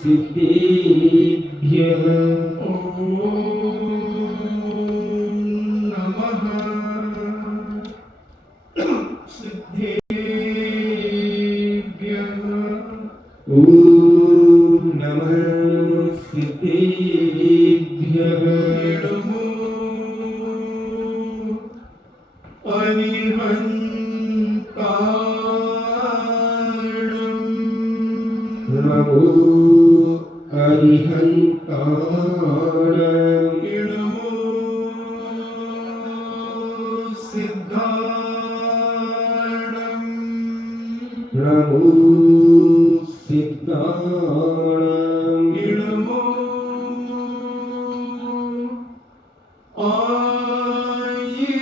सिद्धेभ्यः नमः सिद्धेभ्यः। ॐ नमः सिद्धेभ्यः। नमो अरिहन्ताणम्। नमो अरिहन्ताणम्। नमो सिद्धाणम्। नमो सिद्धाणम्। नमो आयिर्याणम्।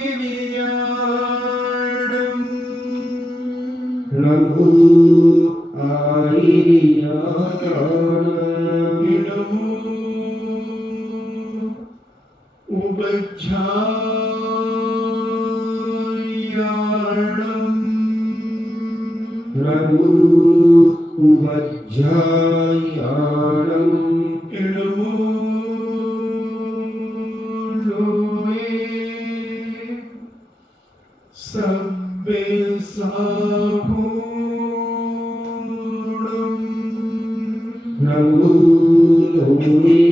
नमो आयिर्याणम्। नमो उबज्झायाणम्। नमो उवज्झायाणम्। नमो लोये सब्बे साहूणम्। नमो लोये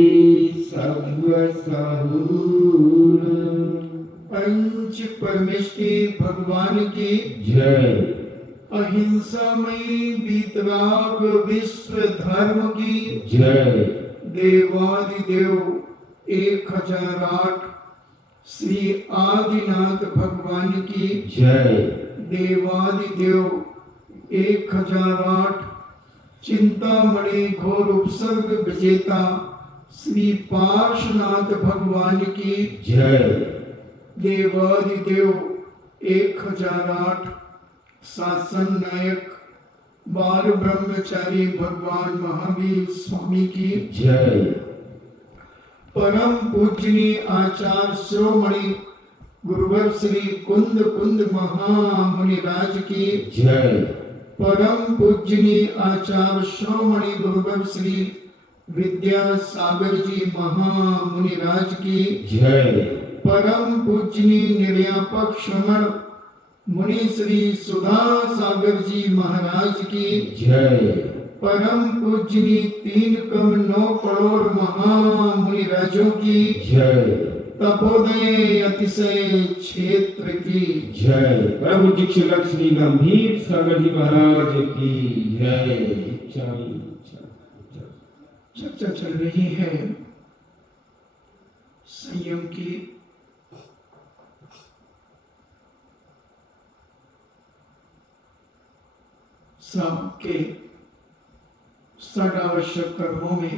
सर्वसाहूणम्। पंच परमेष्टि भगवान की जय। अहिंसामयी वीतराग विश्व धर्म की जय। देवादिदेव 1008 श्री आदिनाथ भगवान की जय। देवादिदेव 1008 चिंतामणि घोर उपसर्ग विजेता श्री पार्श्वनाथ भगवान की जय। देवादिदेव 1008 शासन नायक बाल ब्रह्मचारी भगवान महावीर स्वामी की जय। परम पूजनीय आचार्य शिरोमणि गुरुवर श्री कुंद कुंद महामुनिराज की जय। परम पूजनीय आचार्य शिरोमणि गुरुवर श्री विद्यासागर जी महामुनिराज की जय। परम पूजनीय निर्यापक श्रमण मुनि श्री सुधा सागर जी महाराज की जय। परम पूजनीय 3 कम 9 करोड़ महामुनिराजों की जय। तपोदय अतिशय क्षेत्र की जय। प्रभु दीक्ष लक्ष्मी गंभीर सागर जी महाराज की जय। चर्चा चल रही है संयम की। सबके षडावश्यक कर्मों में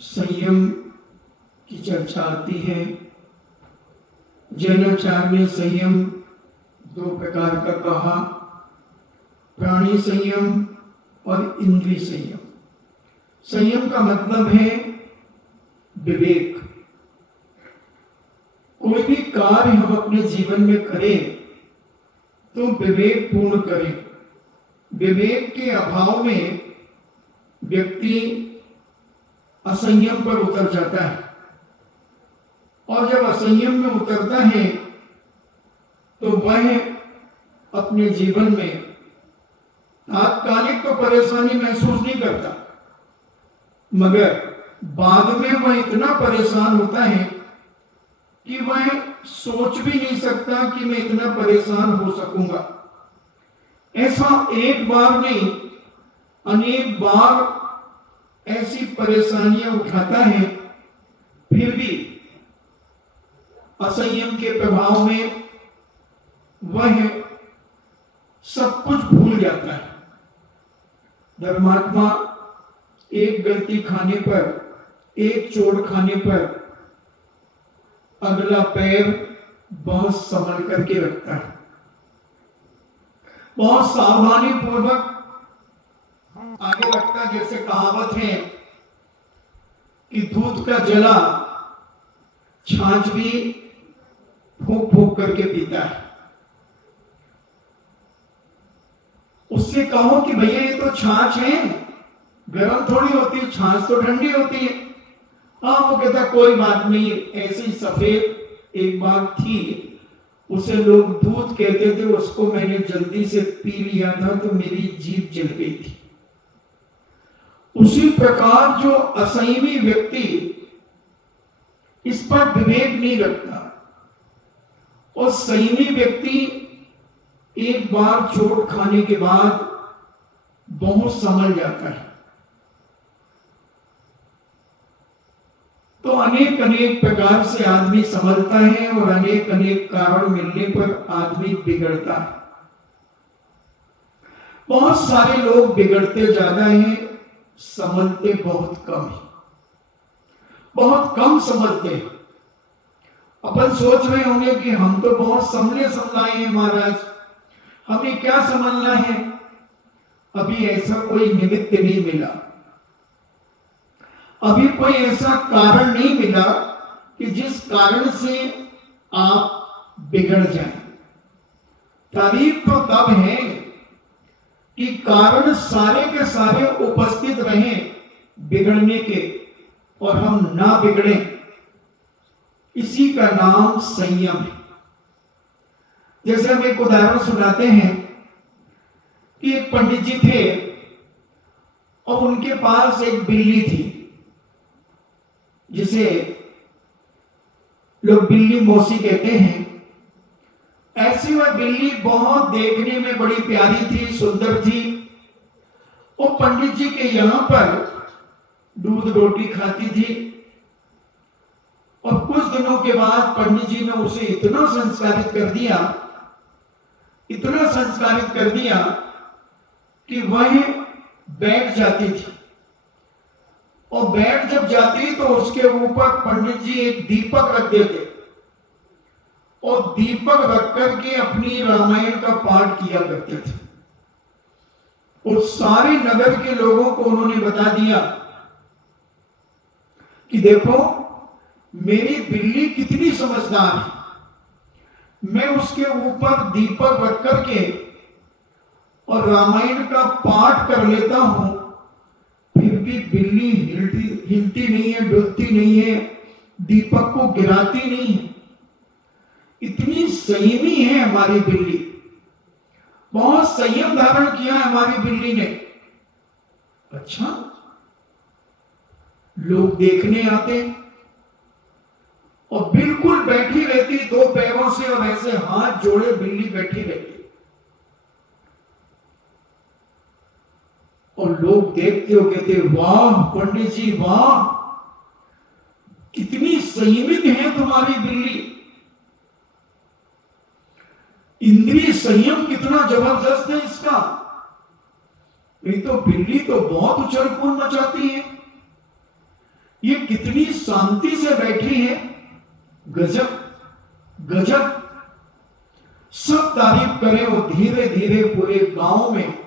संयम की चर्चा आती है। जैनाचार्य ने संयम 2 प्रकार का कहा, प्राणी संयम और इंद्रिय संयम। संयम का मतलब है विवेक। कोई भी कार्य हम अपने जीवन में करें तो विवेक पूर्ण करें। विवेक के अभाव में व्यक्ति असंयम पर उतर जाता है, और जब असंयम में उतरता है तो वह अपने जीवन में तात्कालिक तो परेशानी महसूस नहीं करता, मगर बाद में वह इतना परेशान होता है कि वह सोच भी नहीं सकता कि मैं इतना परेशान हो सकूंगा। ऐसा एक बार नहीं, अनेक बार ऐसी परेशानियां उठाता है, फिर भी असंयम के प्रभाव में वह सब कुछ भूल जाता है। धर्मात्मा एक गलती खाने पर, एक चोट खाने पर अगला पैर बहुत संभल करके रखता है, बहुत सावधानी पूर्वक आगे रखता है। जैसे कहावत है कि दूध का जला छाछ भी फूंक फूंक करके पीता है। उससे कहो कि भैया ये तो छाछ है, गर्म थोड़ी होती है, छाछ तो ठंडी होती है। हाँ, वो कहता कोई बात नहीं, ऐसी सफेद एक बार थी, उसे लोग दूध कहते थे, उसको मैंने जल्दी से पी लिया था तो मेरी जीभ जल गई थी। उसी प्रकार जो असंयमी व्यक्ति इस पर विवेक नहीं रखता और संयमी व्यक्ति एक बार चोट खाने के बाद बहुत संभल जाता है। तो अनेक अनेक प्रकार से आदमी संभलता है और अनेक अनेक कारण मिलने पर आदमी बिगड़ता है। बहुत सारे लोग बिगड़ते ज्यादा हैं, संभलते बहुत कम है, बहुत कम संभलते हैं। अपन सोच रहे होंगे कि हम तो बहुत संभले संभलाए हैं महाराज, हमें क्या संभलना है। अभी ऐसा कोई निमित्त नहीं मिला, अभी कोई ऐसा कारण नहीं मिला कि जिस कारण से आप बिगड़ जाएं। तारीफ तो तब है कि कारण सारे के सारे उपस्थित रहें बिगड़ने के और हम ना बिगड़े। इसी का नाम संयम है। जैसे हम एक उदाहरण सुनाते हैं कि एक पंडित जी थे और उनके पास एक बिल्ली थी, जिसे लोग बिल्ली मौसी कहते हैं। ऐसी वह बिल्ली बहुत देखने में बड़ी प्यारी थी, सुंदर थी। वो पंडित जी के यहां पर दूध रोटी खाती थी और कुछ दिनों के बाद पंडित जी ने उसे इतना संस्कारित कर दिया, इतना संस्कारित कर दिया कि वह बैठ जाती थी और बैठ जब जाती तो उसके ऊपर पंडित जी एक दीपक रख देते और दीपक रख करके अपनी रामायण का पाठ किया करते थे। और सारे नगर के लोगों को उन्होंने बता दिया कि देखो मेरी बिल्ली कितनी समझदार है, मैं उसके ऊपर दीपक रख करके और रामायण का पाठ कर लेता हूं, फिर भी बिल्ली हिलती नहीं है, डुलती नहीं है, दीपक को गिराती नहीं है। इतनी संयमी है हमारी बिल्ली, बहुत संयम धारण किया है हमारी बिल्ली ने। अच्छा, लोग देखने आते और बिल्कुल बैठी रहती दो पैरों से और ऐसे हाथ जोड़े बिल्ली बैठी रहती और लोग देखते हो कहते वाह पंडित जी वाह, कितनी संयमित है तुम्हारी बिल्ली, इंद्रिय संयम कितना जबरदस्त है इसका। नहीं तो बिल्ली तो बहुत उछल कूद मचाती है, ये कितनी शांति से बैठी है, गजब गजब। सब तारीफ करें और धीरे धीरे पूरे गांव में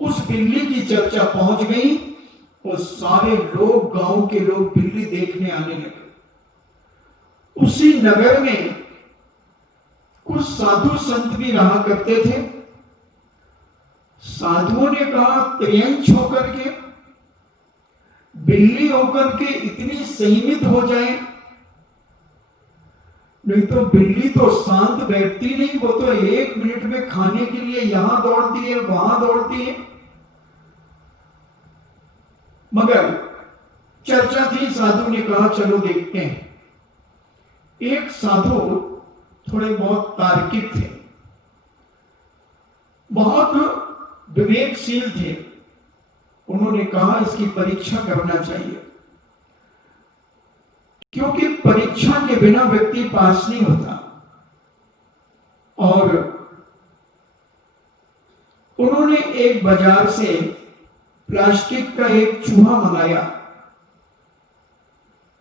उस बिल्ली की चर्चा पहुंच गई और सारे लोग, गांव के लोग बिल्ली देखने आने लगे। उसी नगर में कुछ साधु संत भी रहा करते थे। साधुओं ने कहा त्रियंच होकर के, बिल्ली होकर के इतनी संयमित हो जाए, नहीं तो बिल्ली तो शांत बैठती नहीं, वो तो एक मिनट में खाने के लिए यहां दौड़ती है वहां दौड़ती है। मगर चर्चा थी, साधु ने कहा चलो देखते हैं। एक साधु थोड़े बहुत तार्किक थे, बहुत विवेकशील थे। उन्होंने कहा इसकी परीक्षा करना चाहिए, क्योंकि परीक्षा के बिना व्यक्ति पास नहीं होता। और उन्होंने एक बाजार से प्लास्टिक का एक चूहा मंगाया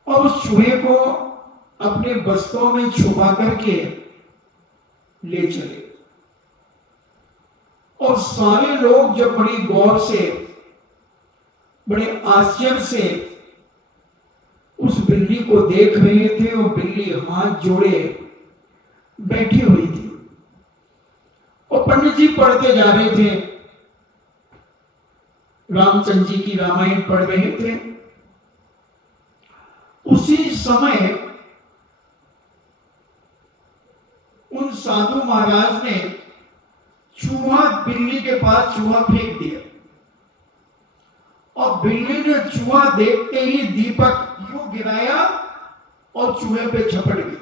और उस चूहे को अपने बस्तों में छुपा करके ले चले। और सारे लोग जब बड़ी गौर से, बड़े आश्चर्य से उस बिल्ली को देख रहे थे, वो बिल्ली हाथ जोड़े बैठी हुई थी और पंडित जी पढ़ते जा रहे थे, रामचंद्र जी की रामायण पढ़ रहे थे। उसी समय उन साधु महाराज ने चूहा बिल्ली के पास चूहा फेंक दिया और बिल्ली ने चूहा देखते ही दीपक यूं गिराया और चूहे पे झपट गई।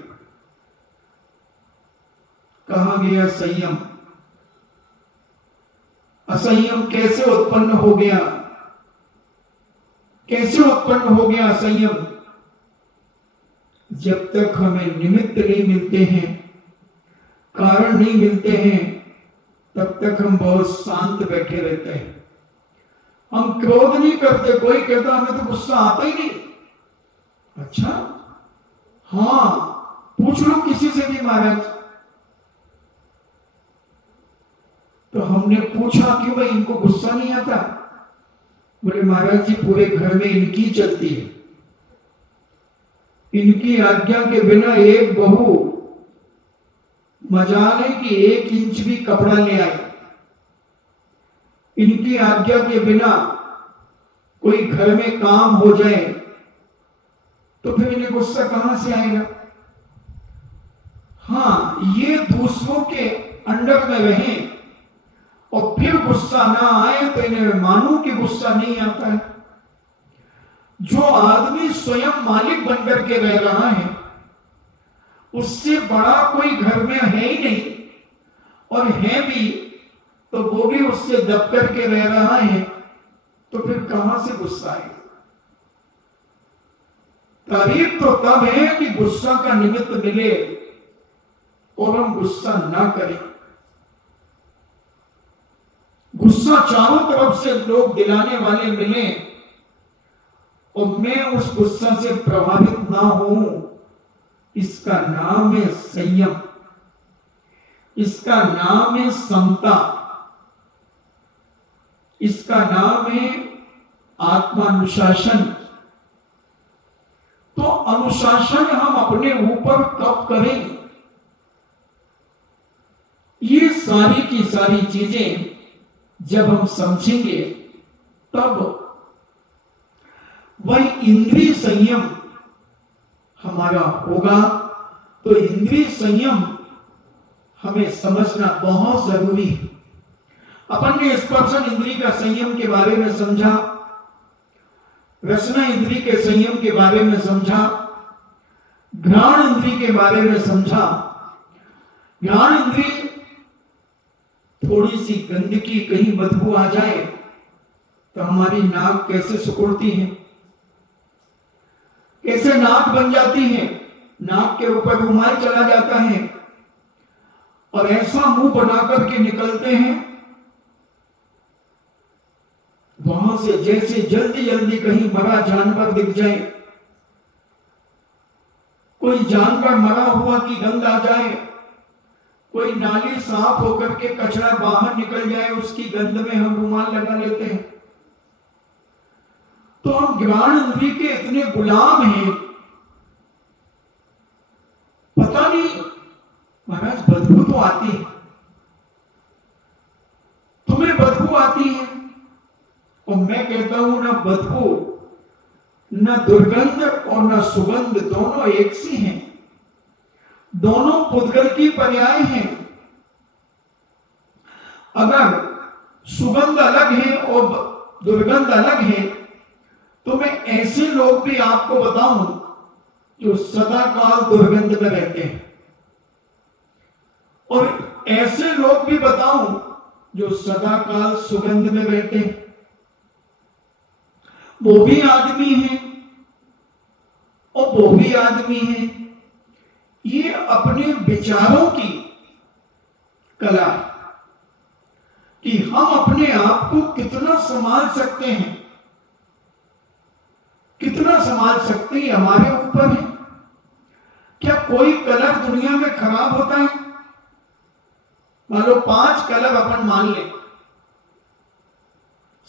कहा गया संयम। असंयम कैसे उत्पन्न हो गया? कैसे उत्पन्न हो गया असंयम? जब तक हमें निमित्त नहीं मिलते हैं, कारण नहीं मिलते हैं, तब तक हम बहुत शांत बैठे रहते हैं। हम क्रोध नहीं करते। कोई कहता हमें तो गुस्सा आता ही नहीं। अच्छा, हाँ, पूछ लो किसी से भी महाराज। तो हमने पूछा क्यों भाई इनको गुस्सा नहीं आता? बोले महाराज जी पूरे घर में इनकी चलती है, इनकी आज्ञा के बिना एक बहू मजाल है कि 1 इंच भी कपड़ा ले आए। इनकी आज्ञा के बिना कोई घर में काम हो जाए तो फिर इन्हें गुस्सा कहां से आएगा? हाँ, ये दूसरों के अंडर में रहें और फिर गुस्सा ना आए तो इन्हें मानो कि गुस्सा नहीं आता है। जो आदमी स्वयं मालिक बनकर के रह रहा है, उससे बड़ा कोई घर में है ही नहीं, और है भी तो वो भी उससे दब करके रह रहा है, तो फिर कहां से गुस्सा आएगा? तारीफ तो तब है कि गुस्सा का निमित्त मिले और हम गुस्सा ना करें। गुस्सा चारों तरफ से लोग दिलाने वाले मिले और मैं उस गुस्सा से प्रभावित ना हूं, इसका नाम है संयम, इसका नाम है समता, इसका नाम है आत्मानुशासन। तो अनुशासन हम अपने ऊपर कब करें? ये सारी की सारी चीजें जब हम समझेंगे तब वही इंद्रिय संयम हमारा होगा। तो इंद्रिय संयम हमें समझना बहुत जरूरी है। अपन ने स्पर्शन इंद्रिय का संयम के बारे में समझा, रसना इंद्रिय के संयम के बारे में समझा, घ्राण इंद्रिय के बारे में समझा। घ्राण इंद्रिय थोड़ी सी गंदगी, कहीं बदबू आ जाए तो हमारी नाक कैसे सिकुड़ती है, कैसे नाक बन जाती है, नाक के ऊपर रुमाल चला जाता है और ऐसा मुंह बना करके निकलते हैं वहां से जैसे जल्दी जल्दी कहीं मरा जानवर दिख जाए, कोई जानवर मरा हुआ की गंध आ जाए, कोई नाली साफ होकर के कचरा बाहर निकल जाए, उसकी गंध में हम रुमाल लगा लेते हैं। तो हम घ्राण इंद्रिय के इतने गुलाम हैं, पता नहीं महाराज बदबू तो आती है, तुम्हें बदबू आती है, और मैं कहता हूं ना बदबू, न दुर्गंध और न सुगंध दोनों एक सी हैं, दोनों पुद्गल की पर्याय हैं। अगर सुगंध अलग है और दुर्गंध अलग है तो मैं ऐसे लोग भी आपको बताऊं जो सदा काल दुर्गंध में रहते हैं, और ऐसे लोग भी बताऊं जो सदा काल सुगंध में रहते हैं। वो भी आदमी है और वो भी आदमी है। ये अपने विचारों की कला है कि हम अपने आप को कितना संभाल सकते हैं, कितना संभाल सकते हैं, हमारे ऊपर है। क्या कोई कलर दुनिया में खराब होता है? मान लो 5 कलर अपन मान लें,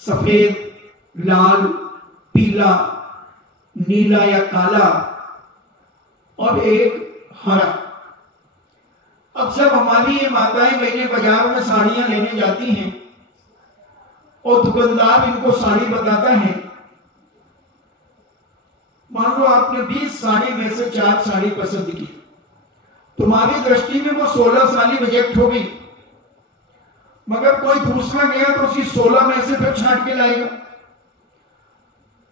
सफेद, लाल, पीला, नीला या काला और एक हरा। अब जब हमारी ये माताएं बहनें बाजार में साड़ियां लेने जाती हैं और दुकानदार इनको साड़ी बताता है, मान लो आपने 20 साड़ी में से 4 साड़ी पसंद की, तुम्हारी दृष्टि में वो 16 साड़ी रिजेक्ट हो गई, मगर कोई दूसरा गया तो उसी 16 में से फिर छांट के लाएगा,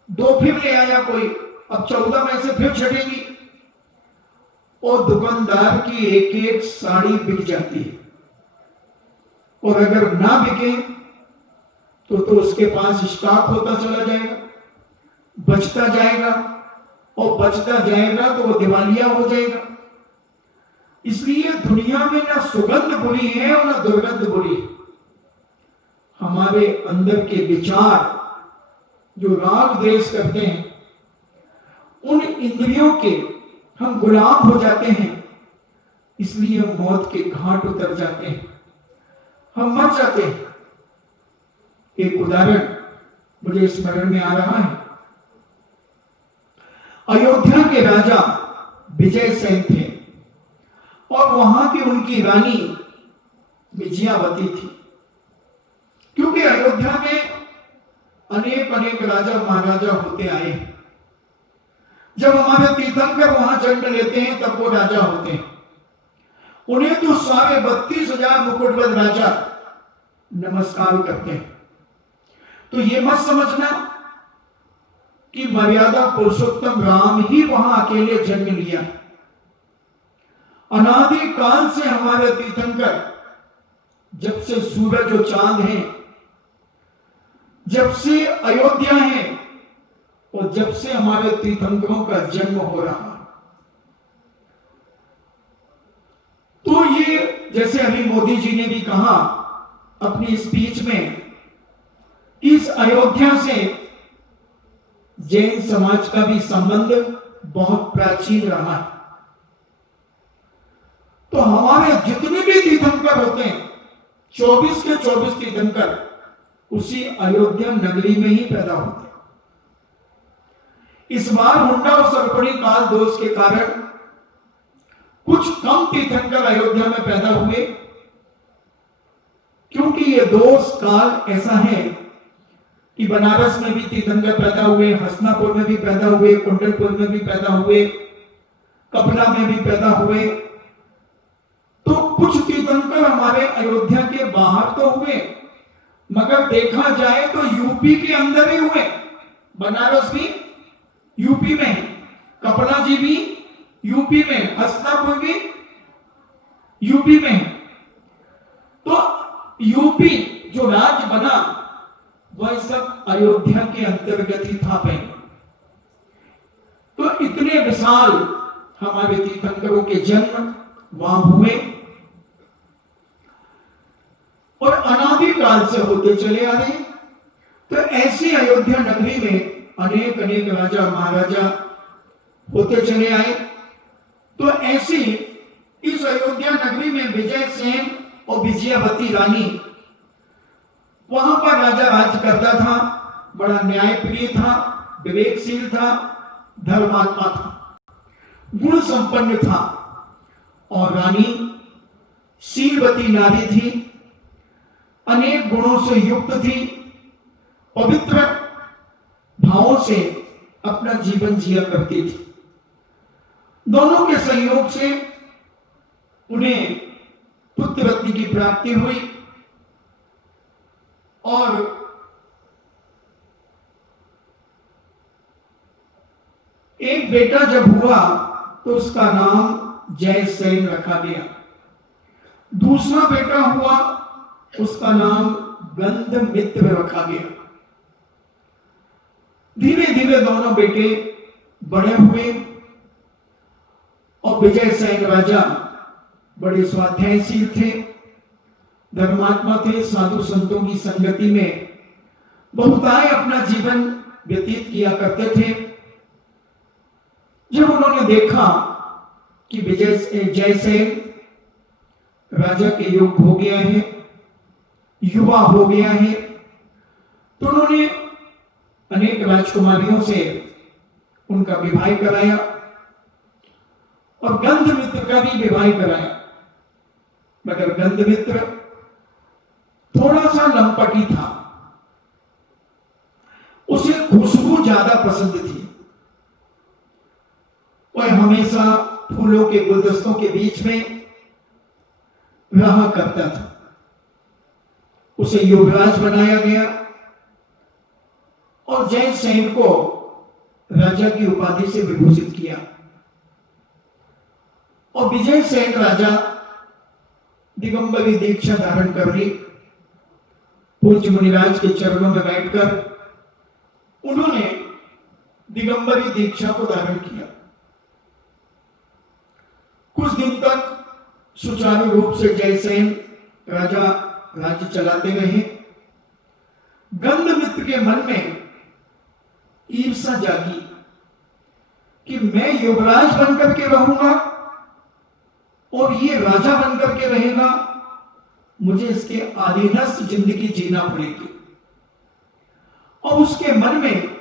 2 फिर ले आया कोई, अब 14 में से फिर छटेगी और दुकानदार की एक एक साड़ी बिक जाती है। और अगर ना बिके तो उसके पास स्टॉक होता चला जाएगा, बचता जाएगा और बचता जाएगा तो वो दिवालिया हो जाएगा। इसलिए दुनिया में ना सुगंध बुरी है और ना दुर्गंध बुरी है। हमारे अंदर के विचार जो राग द्वेष करते हैं, उन इंद्रियों के हम गुलाम हो जाते हैं, इसलिए हम मौत के घाट उतर जाते हैं, हम मर जाते हैं। एक उदाहरण मुझे स्मरण में आ रहा है। अयोध्या के राजा विजय सेन थे और वहां की उनकी रानी विजयावती थी। क्योंकि अयोध्या में अनेक अनेक राजा महाराजा होते आए हैं। जब हमारे तीर्थंकर वहां जन्म लेते हैं तब वो राजा होते हैं। उन्हें तो सारे 32,000 मुकुटबद्ध राजा नमस्कार करते हैं। तो ये मत समझना कि मर्यादा पुरुषोत्तम राम ही वहां अकेले जन्म लिया। अनादि काल से हमारे तीर्थंकर, जब से सूरज और चांद हैं, जब से अयोध्या है और जब से हमारे तीर्थंकरों का जन्म हो रहा, तो ये जैसे अभी मोदी जी ने भी कहा अपनी स्पीच में, इस अयोध्या से जैन समाज का भी संबंध बहुत प्राचीन रहा है। तो हमारे जितने भी तीर्थंकर होते हैं, 24 के 24 तीर्थंकर उसी अयोध्या नगरी में ही पैदा होते हैं। इस बार हुंडा और सरपणी काल दोष के कारण कुछ कम तीर्थंकर अयोध्या में पैदा हुए, क्योंकि ये दोष काल ऐसा है कि बनारस में भी तीर्थंकर पैदा हुए, हसनापुर में भी पैदा हुए, कुंडलपुर में भी पैदा हुए, कपला में भी पैदा हुए। तो कुछ तीर्थंकर हमारे अयोध्या के बाहर तो हुए, मगर देखा जाए तो यूपी के अंदर ही हुए। बनारस भी यूपी में, कपला जी भी यूपी में, हसनापुर भी यूपी में। तो यूपी जो राज्य बना वह सब अयोध्या के अंतर्गत ही था पहले। तो इतने विशाल हमारे तीर्थंकरों के जन्म वहां हुए और अनादि काल से होते चले आ रहे। तो ऐसी अयोध्या नगरी में अनेक अनेक राजा महाराजा होते चले आए। तो ऐसी इस अयोध्या नगरी में विजय सेन और विजयावती रानी, वहां पर राजा राज करता था, बड़ा न्यायप्रिय था, विवेकशील था, धर्मात्मा था, गुण संपन्न था और रानी शीलवती नारी थी, अनेक गुणों से युक्त थी, पवित्र भावों से अपना जीवन जिया करती थी। दोनों के संयोग से उन्हें पुत्र रत्न की प्राप्ति हुई और एक बेटा जब हुआ तो उसका नाम जयसेन रखा गया। दूसरा बेटा हुआ, उसका नाम गंधमित्र रखा गया। धीरे धीरे दोनों बेटे बड़े हुए और विजय सेन राजा बड़े स्वाध्यायशील थे, धर्मात्मा थे, साधु संतों की संगति में बहुतायत अपना जीवन व्यतीत किया करते थे। जब उन्होंने देखा कि जयसेन राजा के योग हो गया है, युवा हो गया है, तो उन्होंने अनेक राजकुमारियों से उनका विवाह कराया और गंधमित्र का भी विवाह कराया। मगर गंधमित्र थोड़ा सा लंपटी था, उसे खुशबू ज्यादा पसंद थी। वह हमेशा फूलों के गुलदस्तों के बीच में रहा करता था। उसे युवराज बनाया गया और जयसेन को राजा की उपाधि से विभूषित किया। और विजयसेन राजा दिगंबरी दीक्षा धारण कर ली। पूज्य मुनिराज के चरणों में बैठकर उन्होंने दिगंबरी दीक्षा को धारण किया। कुछ दिन तक सुचारू रूप से जयसेन राजा राज्य चलाते रहे। गंधमित्र के मन में ईर्ष्या जागी कि मैं युवराज बनकर के रहूंगा और ये राजा बनकर के रहेगा, मुझे इसके अधीनस्थ जिंदगी जीना पड़ेगी। और उसके मन में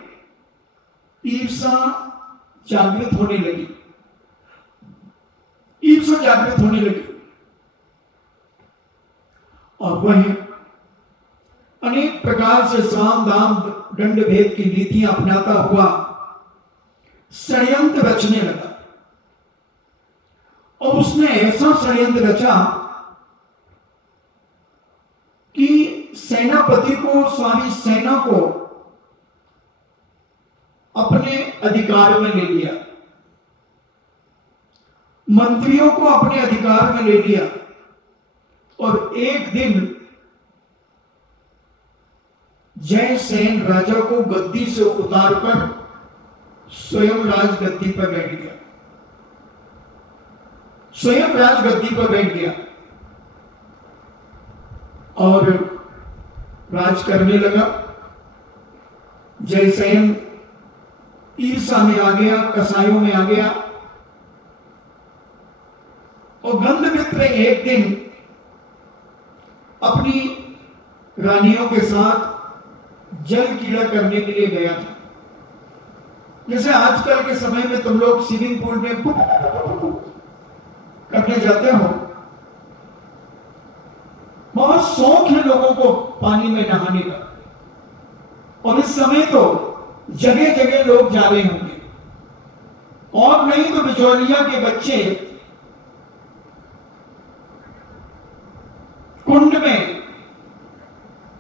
ईर्ष्या जागृत होने लगी, ईर्ष्या जागृत होने लगी। और वह अनेक प्रकार से साम दाम दंड भेद की नीतियां अपनाता हुआ षड्यंत्र रचने लगा। और उसने ऐसा षड्यंत्र रचा कि सेनापति को, सारी सेना को अपने अधिकार में ले लिया, मंत्रियों को अपने अधिकार में ले लिया। और एक दिन जयसेन राजा को गद्दी से उतारकर स्वयं राजगद्दी पर बैठ गया, स्वयं राजगद्दी पर बैठ गया और राज करने लगा। जयसेन ईर्ष्या में आ गया, कसायों में आ गया। और गंधमित्र एक दिन अपनी रानियों के साथ जल क्रीड़ा करने के लिए गया था। जैसे आजकल के समय में तुम लोग स्विमिंग पूल में करने जाते हो, बहुत शौक है लोगों को पानी में नहाने का। और इस समय तो जगह जगह लोग जा रहे होंगे, और नहीं तो बिचौलिया के बच्चे कुंड में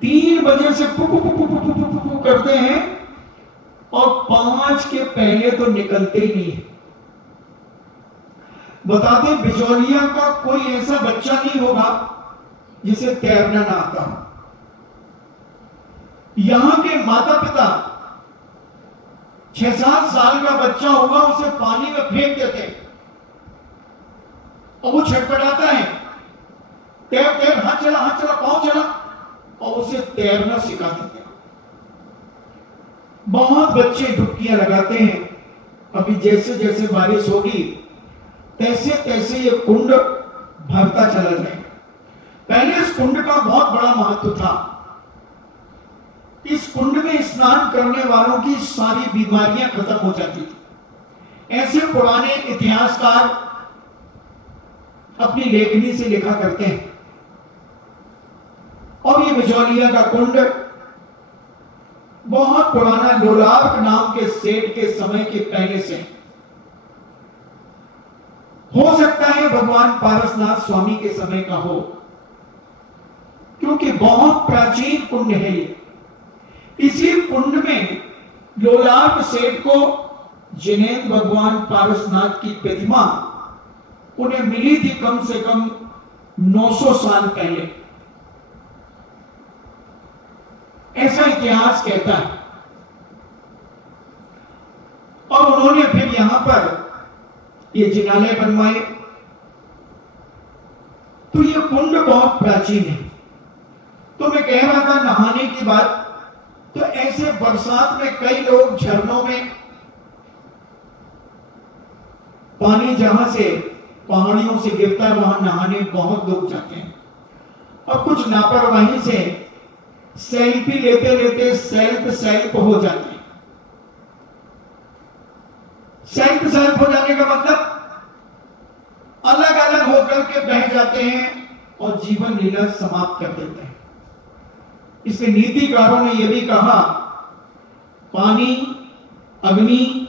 3 बजे से फुक करते हैं और 5 के पहले तो निकलते ही नहीं है। बता दें, बिचौलिया का कोई ऐसा बच्चा नहीं होगा जिसे तैरना ना आता हो। यहां के माता पिता 6-7 साल का बच्चा होगा, उसे पानी में फेंक देते हैं और वो छटपटाता है, तैर तैर, हाथ चला पांव चला, और उसे तैरना सिखा देते हैं। बहुत बच्चे डुबकियां लगाते हैं। अभी जैसे जैसे बारिश होगी तैसे तैसे ये कुंड भरता चला जाएगा। पहले इस कुंड का बहुत बड़ा महत्व था। इस कुंड में स्नान करने वालों की सारी बीमारियां खत्म हो जाती थी, ऐसे पुराने इतिहासकार अपनी लेखनी से लिखा करते हैं। और ये बिचौलिया का कुंड बहुत पुराना, लोलार्क नाम के सेठ के समय के पहले से। हो सकता है भगवान पारसनाथ स्वामी के समय का हो, क्योंकि बहुत प्राचीन कुंड है ये। इसी कुंड में लोलार्क सेठ को जिनेंद्र भगवान पारसनाथ की प्रतिमा उन्हें मिली थी कम से कम 900 साल पहले, ऐसा इतिहास कहता है। और उन्होंने फिर यहां पर ये जिनालय बनवाए। तो ये कुंड बहुत प्राचीन है। तो मैं कह रहा था नहाने की बात, तो ऐसे बरसात में कई लोग झरनों में, पानी जहां से पहाड़ियों से गिरता है वहां नहाने बहुत लोग जाते हैं। और कुछ लापरवाही से सेल्फी लेते लेते सेल्फ हो जाते हैं। सेल्फ हो जाने का मतलब अलग अलग होकर के बह जाते हैं और जीवन लीला समाप्त कर देते हैं। इसलिए नीतिकारों ने यह भी कहा, पानी, अग्नि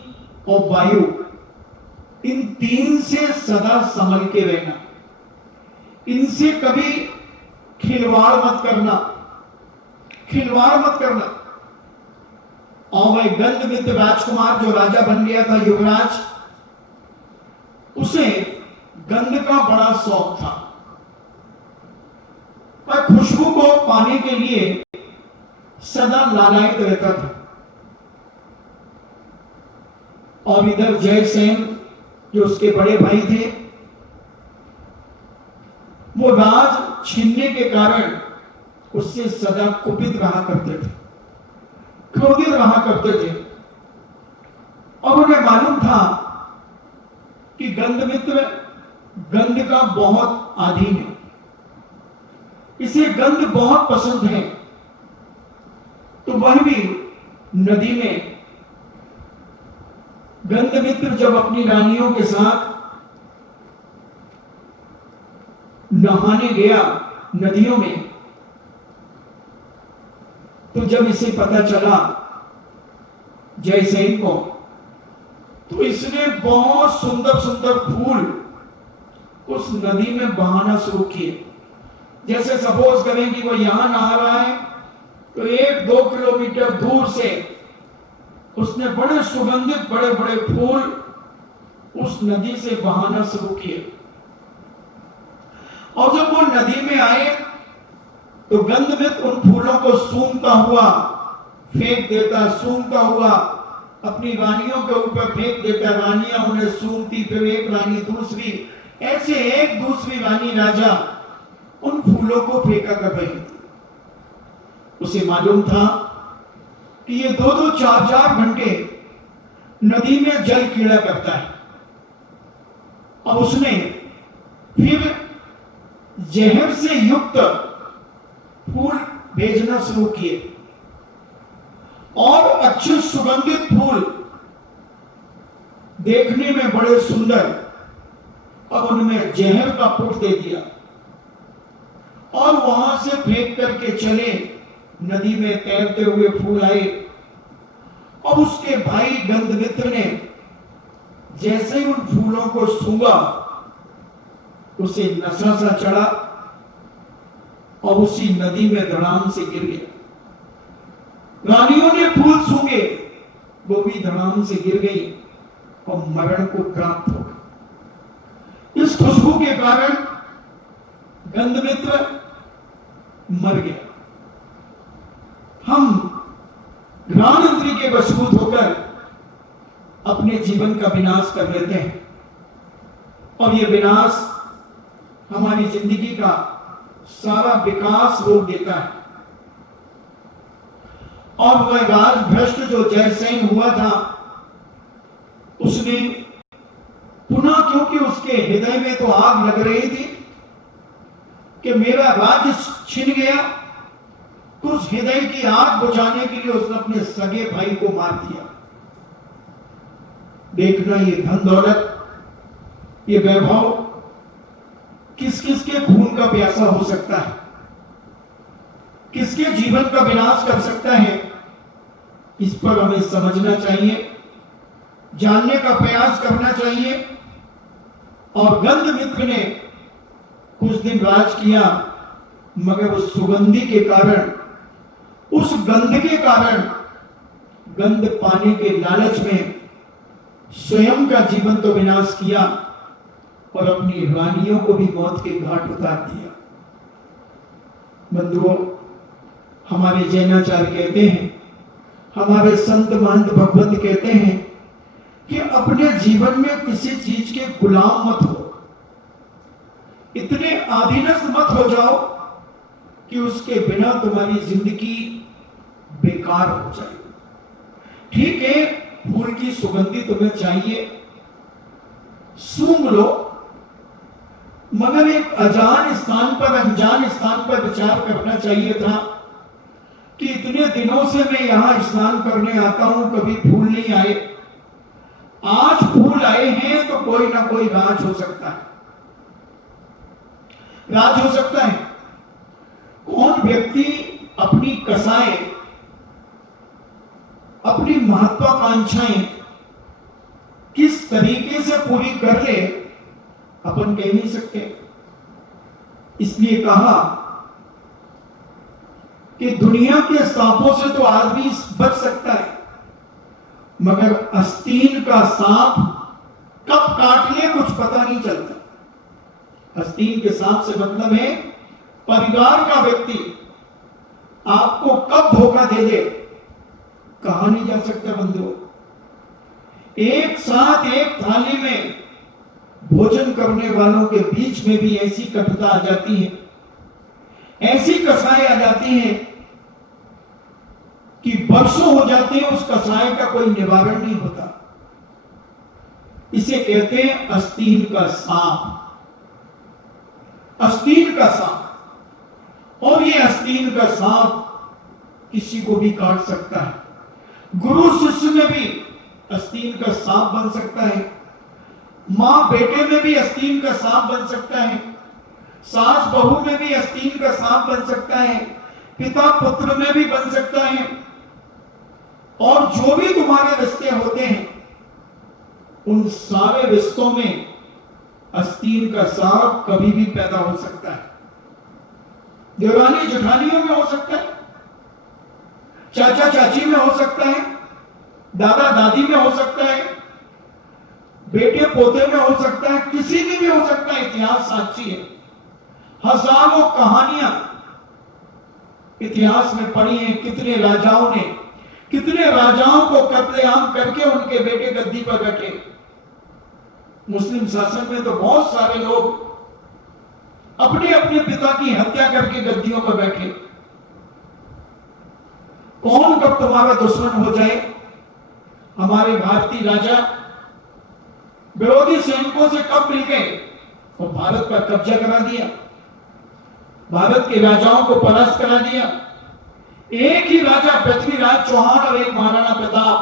और वायु, इन तीन से सदा संभल के रहना, इनसे कभी खिलवाड़ मत करना, खिलवाड़ मत करना। और वह गंधमित्र राजकुमार जो राजा बन गया था, युवराज, उसे गंध का बड़ा शौक था। वह खुशबू को पाने के लिए सदा लालायित रहता था। और इधर जयसेन जो उसके बड़े भाई थे, वो राज छीनने के कारण उससे सदा कुपित रहा करते थे, क्रोधित रहा करते थे। और उन्हें मालूम था कि गंधमित्र गंध का बहुत आधीन है, इसे गंध बहुत पसंद है। तो वह भी नदी में, गंधमित्र जब अपनी रानियों के साथ नहाने गया नदियों में, तो जब इसे पता चला जयसेन को, तो इसने बहुत सुंदर सुंदर फूल उस नदी में बहाना शुरू किए। जैसे सपोज करें कि वो यहां नहा रहा है, तो 1-2 किलोमीटर दूर से उसने बड़े सुगंधित बड़े बड़े फूल उस नदी से बहाना शुरू किए। और जब वो नदी में आए, तो गंधमित्र उन फूलों को सूंघता हुआ फेंक देता, सूंघता हुआ अपनी रानियों के ऊपर फेंक देता। रानियां उन्हें सूंघती, फिर एक रानी दूसरी, ऐसे एक दूसरी रानी राजा उन फूलों को फेंका कर रही थी। उसे मालूम था कि ये 2-2, 4-4 घंटे नदी में जल कीड़ा करता है। अब उसने फिर जहर से युक्त फूल भेजना शुरू किए, और अच्छे सुगंधित फूल देखने में बड़े सुंदर, अब उनमें जहर का पुट दे दिया और वहां से फेंक करके चले। नदी में तैरते हुए फूल आए। अब उसके भाई गंधमित्र ने जैसे ही उन फूलों को सूंघा, उसे नशा सा चढ़ा और उसी नदी में धड़ाम से गिर गया। रानियों ने फूल सूंघे, वो भी धड़ाम से गिर गई और मरण को प्राप्त हो गई। इस खुशबू के कारण गंधमित्र मर गया। हम घ्राण इंद्रिय के वशीभूत होकर अपने जीवन का विनाश कर लेते हैं, और यह विनाश हमारी जिंदगी का सारा विकास रोक देता है। और वह राजभ्रष्ट जो जयसेन हुआ था, उसने पुनः, क्योंकि उसके हृदय में तो आग लग रही थी कि मेरा राज्य छिन गया, तो उस हृदय की आग बुझाने के लिए उसने अपने सगे भाई को मार दिया। देखना, ये धन दौलत, ये वैभव किस किस के खून का प्यासा हो सकता है, किसके जीवन का विनाश कर सकता है। इस पर हमें समझना चाहिए, जानने का प्रयास करना चाहिए। और गंधमित्र ने कुछ दिन राज किया, मगर उस सुगंधि के कारण, उस गंध के कारण, गंध पाने के लालच में स्वयं का जीवन तो विनाश किया और अपनी रानियों को भी मौत के घाट उतार दिया। बंधुओं, हमारे जैनाचार्य कहते हैं, हमारे संत महंत भगवंत कहते हैं कि अपने जीवन में किसी चीज के गुलाम मत हो, इतने अधीनस्थ मत हो जाओ कि उसके बिना तुम्हारी जिंदगी बेकार हो जाए। ठीक है, फूल की सुगंधी तुम्हें चाहिए, सूंघ लो, मगर एक अजान स्थान पर, अनजान स्थान पर विचार करना चाहिए था कि इतने दिनों से मैं यहां स्नान करने आता हूं, कभी फूल नहीं आए, आज फूल आए हैं तो कोई ना कोई राज हो सकता है। राज हो सकता है? कौन व्यक्ति अपनी कसाएं, अपनी महत्वाकांक्षाएं किस तरीके से पूरी कर ले, अपन कह नहीं सकते। इसलिए कहा कि दुनिया के सांपों से तो आदमी बच सकता है, मगर आस्तीन का सांप कब काट ले कुछ पता नहीं चलता। आस्तीन के सांप से मतलब है परिवार का व्यक्ति आपको कब धोखा दे दे कहा नहीं जा सकता। बंधुओं, एक साथ एक थाली में भोजन करने वालों के बीच में भी ऐसी कटुता आ जाती है, ऐसी कसाई आ जाती है कि वर्षों हो जाते हैं, उस कसाई का कोई निवारण नहीं होता। इसे कहते हैं आस्तीन का सांप। आस्तीन का सांप, और ये आस्तीन का सांप किसी को भी काट सकता है। गुरु शिष्य में भी आस्तीन का सांप बन सकता है, मां बेटे में भी आस्तीन का सांप बन सकता है, सास बहू में भी आस्तीन का सांप बन सकता है, पिता पुत्र में भी बन सकता है। और जो भी तुम्हारे रिश्ते होते हैं उन सारे रिश्तों में आस्तीन का सांप कभी भी पैदा हो सकता है। देवरानी जेठानियों में हो सकता है, चाचा चाची में हो सकता है, दादा दादी में हो सकता है, बेटे पोते में हो सकता है, किसी में भी हो सकता है। इतिहास साक्षी है, हजारों कहानियां इतिहास में पढ़ी हैं। कितने राजाओं को कत्लेआम करके उनके बेटे गद्दी पर बैठे। मुस्लिम शासन में तो बहुत सारे लोग अपने अपने पिता की हत्या करके गद्दियों पर बैठे। कौन कब तुम्हारा दुश्मन हो जाए। हमारे भारतीय राजा विरोधी सैनिकों से कब मिल गए और भारत पर कब्जा करा दिया, भारत के राजाओं को परास्त करा दिया। एक ही राजा पृथ्वीराज चौहान और एक महाराणा प्रताप,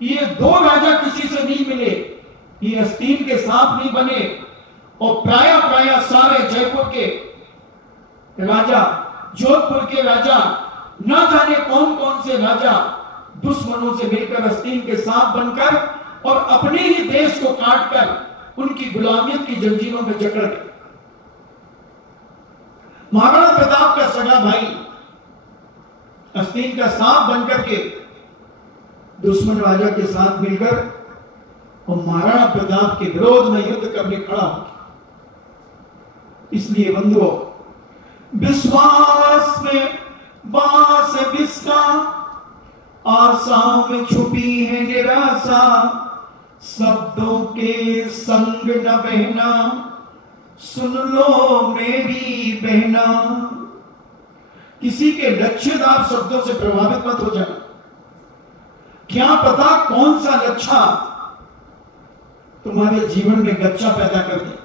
ये दो राजा किसी से नहीं मिले, ये आस्तीन के सांप नहीं बने। और प्राय सारे जयपुर के राजा, जोधपुर के राजा, न जाने कौन कौन से राजा दुश्मनों से मिलकर आस्तीन के सांप बनकर और अपने ही देश को काटकर उनकी गुलामियत की जंजीरों में जकड़ गए। महाराणा प्रताप का सगा भाई आस्तीन का सांप बनकर के दुश्मन राजा के साथ मिलकर और महाराणा प्रताप के विरोध में युद्ध करने खड़ा हो गया। इसलिए बंधुओं, विश्वास में बांस बिस्का, आशाओं में छुपी है निराशा, शब्दों के संग न बहना, सुन लो मेरी बहना। किसी के लक्ष्यदार शब्दों से प्रभावित मत हो जाना। क्या पता कौन सा लक्ष्य तुम्हारे जीवन में गच्चा पैदा कर दे,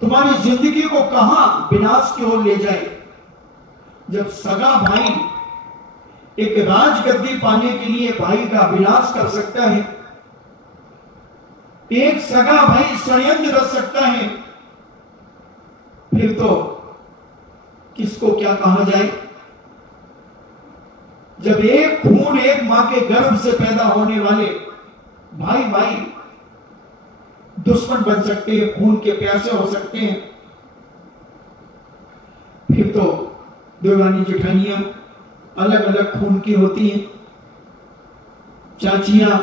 तुम्हारी जिंदगी को कहां विनाश की ओर ले जाए। जब सगा भाई एक राजगद्दी पाने के लिए भाई का विनाश कर सकता है, एक सगा भाई षड्यंत्र रच सकता है, फिर तो किसको क्या कहा जाए। जब एक खून एक मां के गर्भ से पैदा होने वाले भाई दुश्मन बन सकते हैं, खून के प्यासे हो सकते हैं, फिर तो देवरानी जेठानियां अलग अलग खून की होती हैं। चाचियां,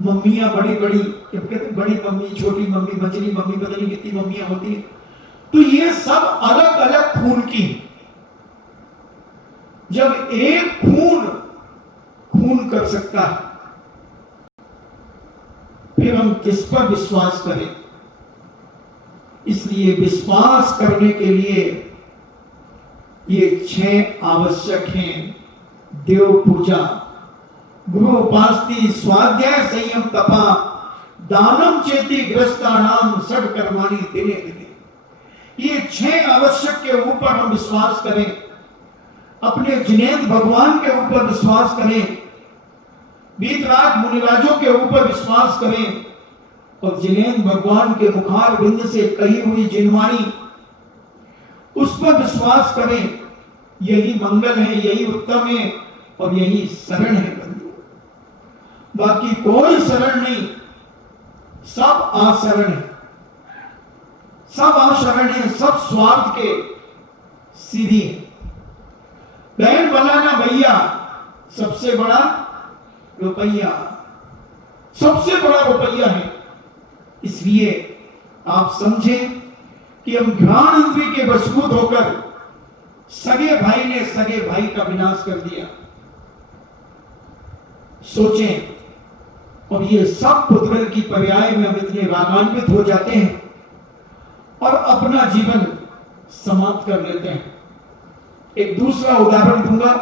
मम्मियां बड़ी बड़ी, जब कहते बड़ी मम्मी, छोटी मम्मी, मझली मम्मी, पता नहीं कितनी मम्मियां होती हैं। तो ये सब अलग अलग खून की। जब एक खून कर सकता है, फिर हम किस पर विश्वास करें। इसलिए विश्वास करने के लिए ये 6 आवश्यक हैं। देव पूजा, गुरु उपासती, स्वाध्याय, संयम, तपा, दानम चेति ग्रस्तानाम षड कर्माणि दिने दिने। ये 6 आवश्यक के ऊपर हम विश्वास करें, अपने जिनेंद्र भगवान के ऊपर विश्वास करें, वीतराग मुनिराजों के ऊपर विश्वास करें, और जिनेंद्र भगवान के मुखार बिंद से कही हुई जिनवाणी, उस पर विश्वास करें। यही मंगल है, यही उत्तम है और यही शरण है बंधु। बाकी कोई शरण नहीं, सब आशरण है, सब आशरण है, सब स्वार्थ के सीधी है। बहन बनाना भैया, सबसे बड़ा रुपया, सबसे बड़ा रुपया है। इसलिए आप समझें कि हम घ्राण इंद्रिय के वशीभूत होकर सगे भाई ने सगे भाई का विनाश कर दिया। सोचें, और ये सब पुत्रन की पर्याय में हम इतने रागान्वित हो जाते हैं और अपना जीवन समाप्त कर लेते हैं। एक दूसरा उदाहरण दूंगा,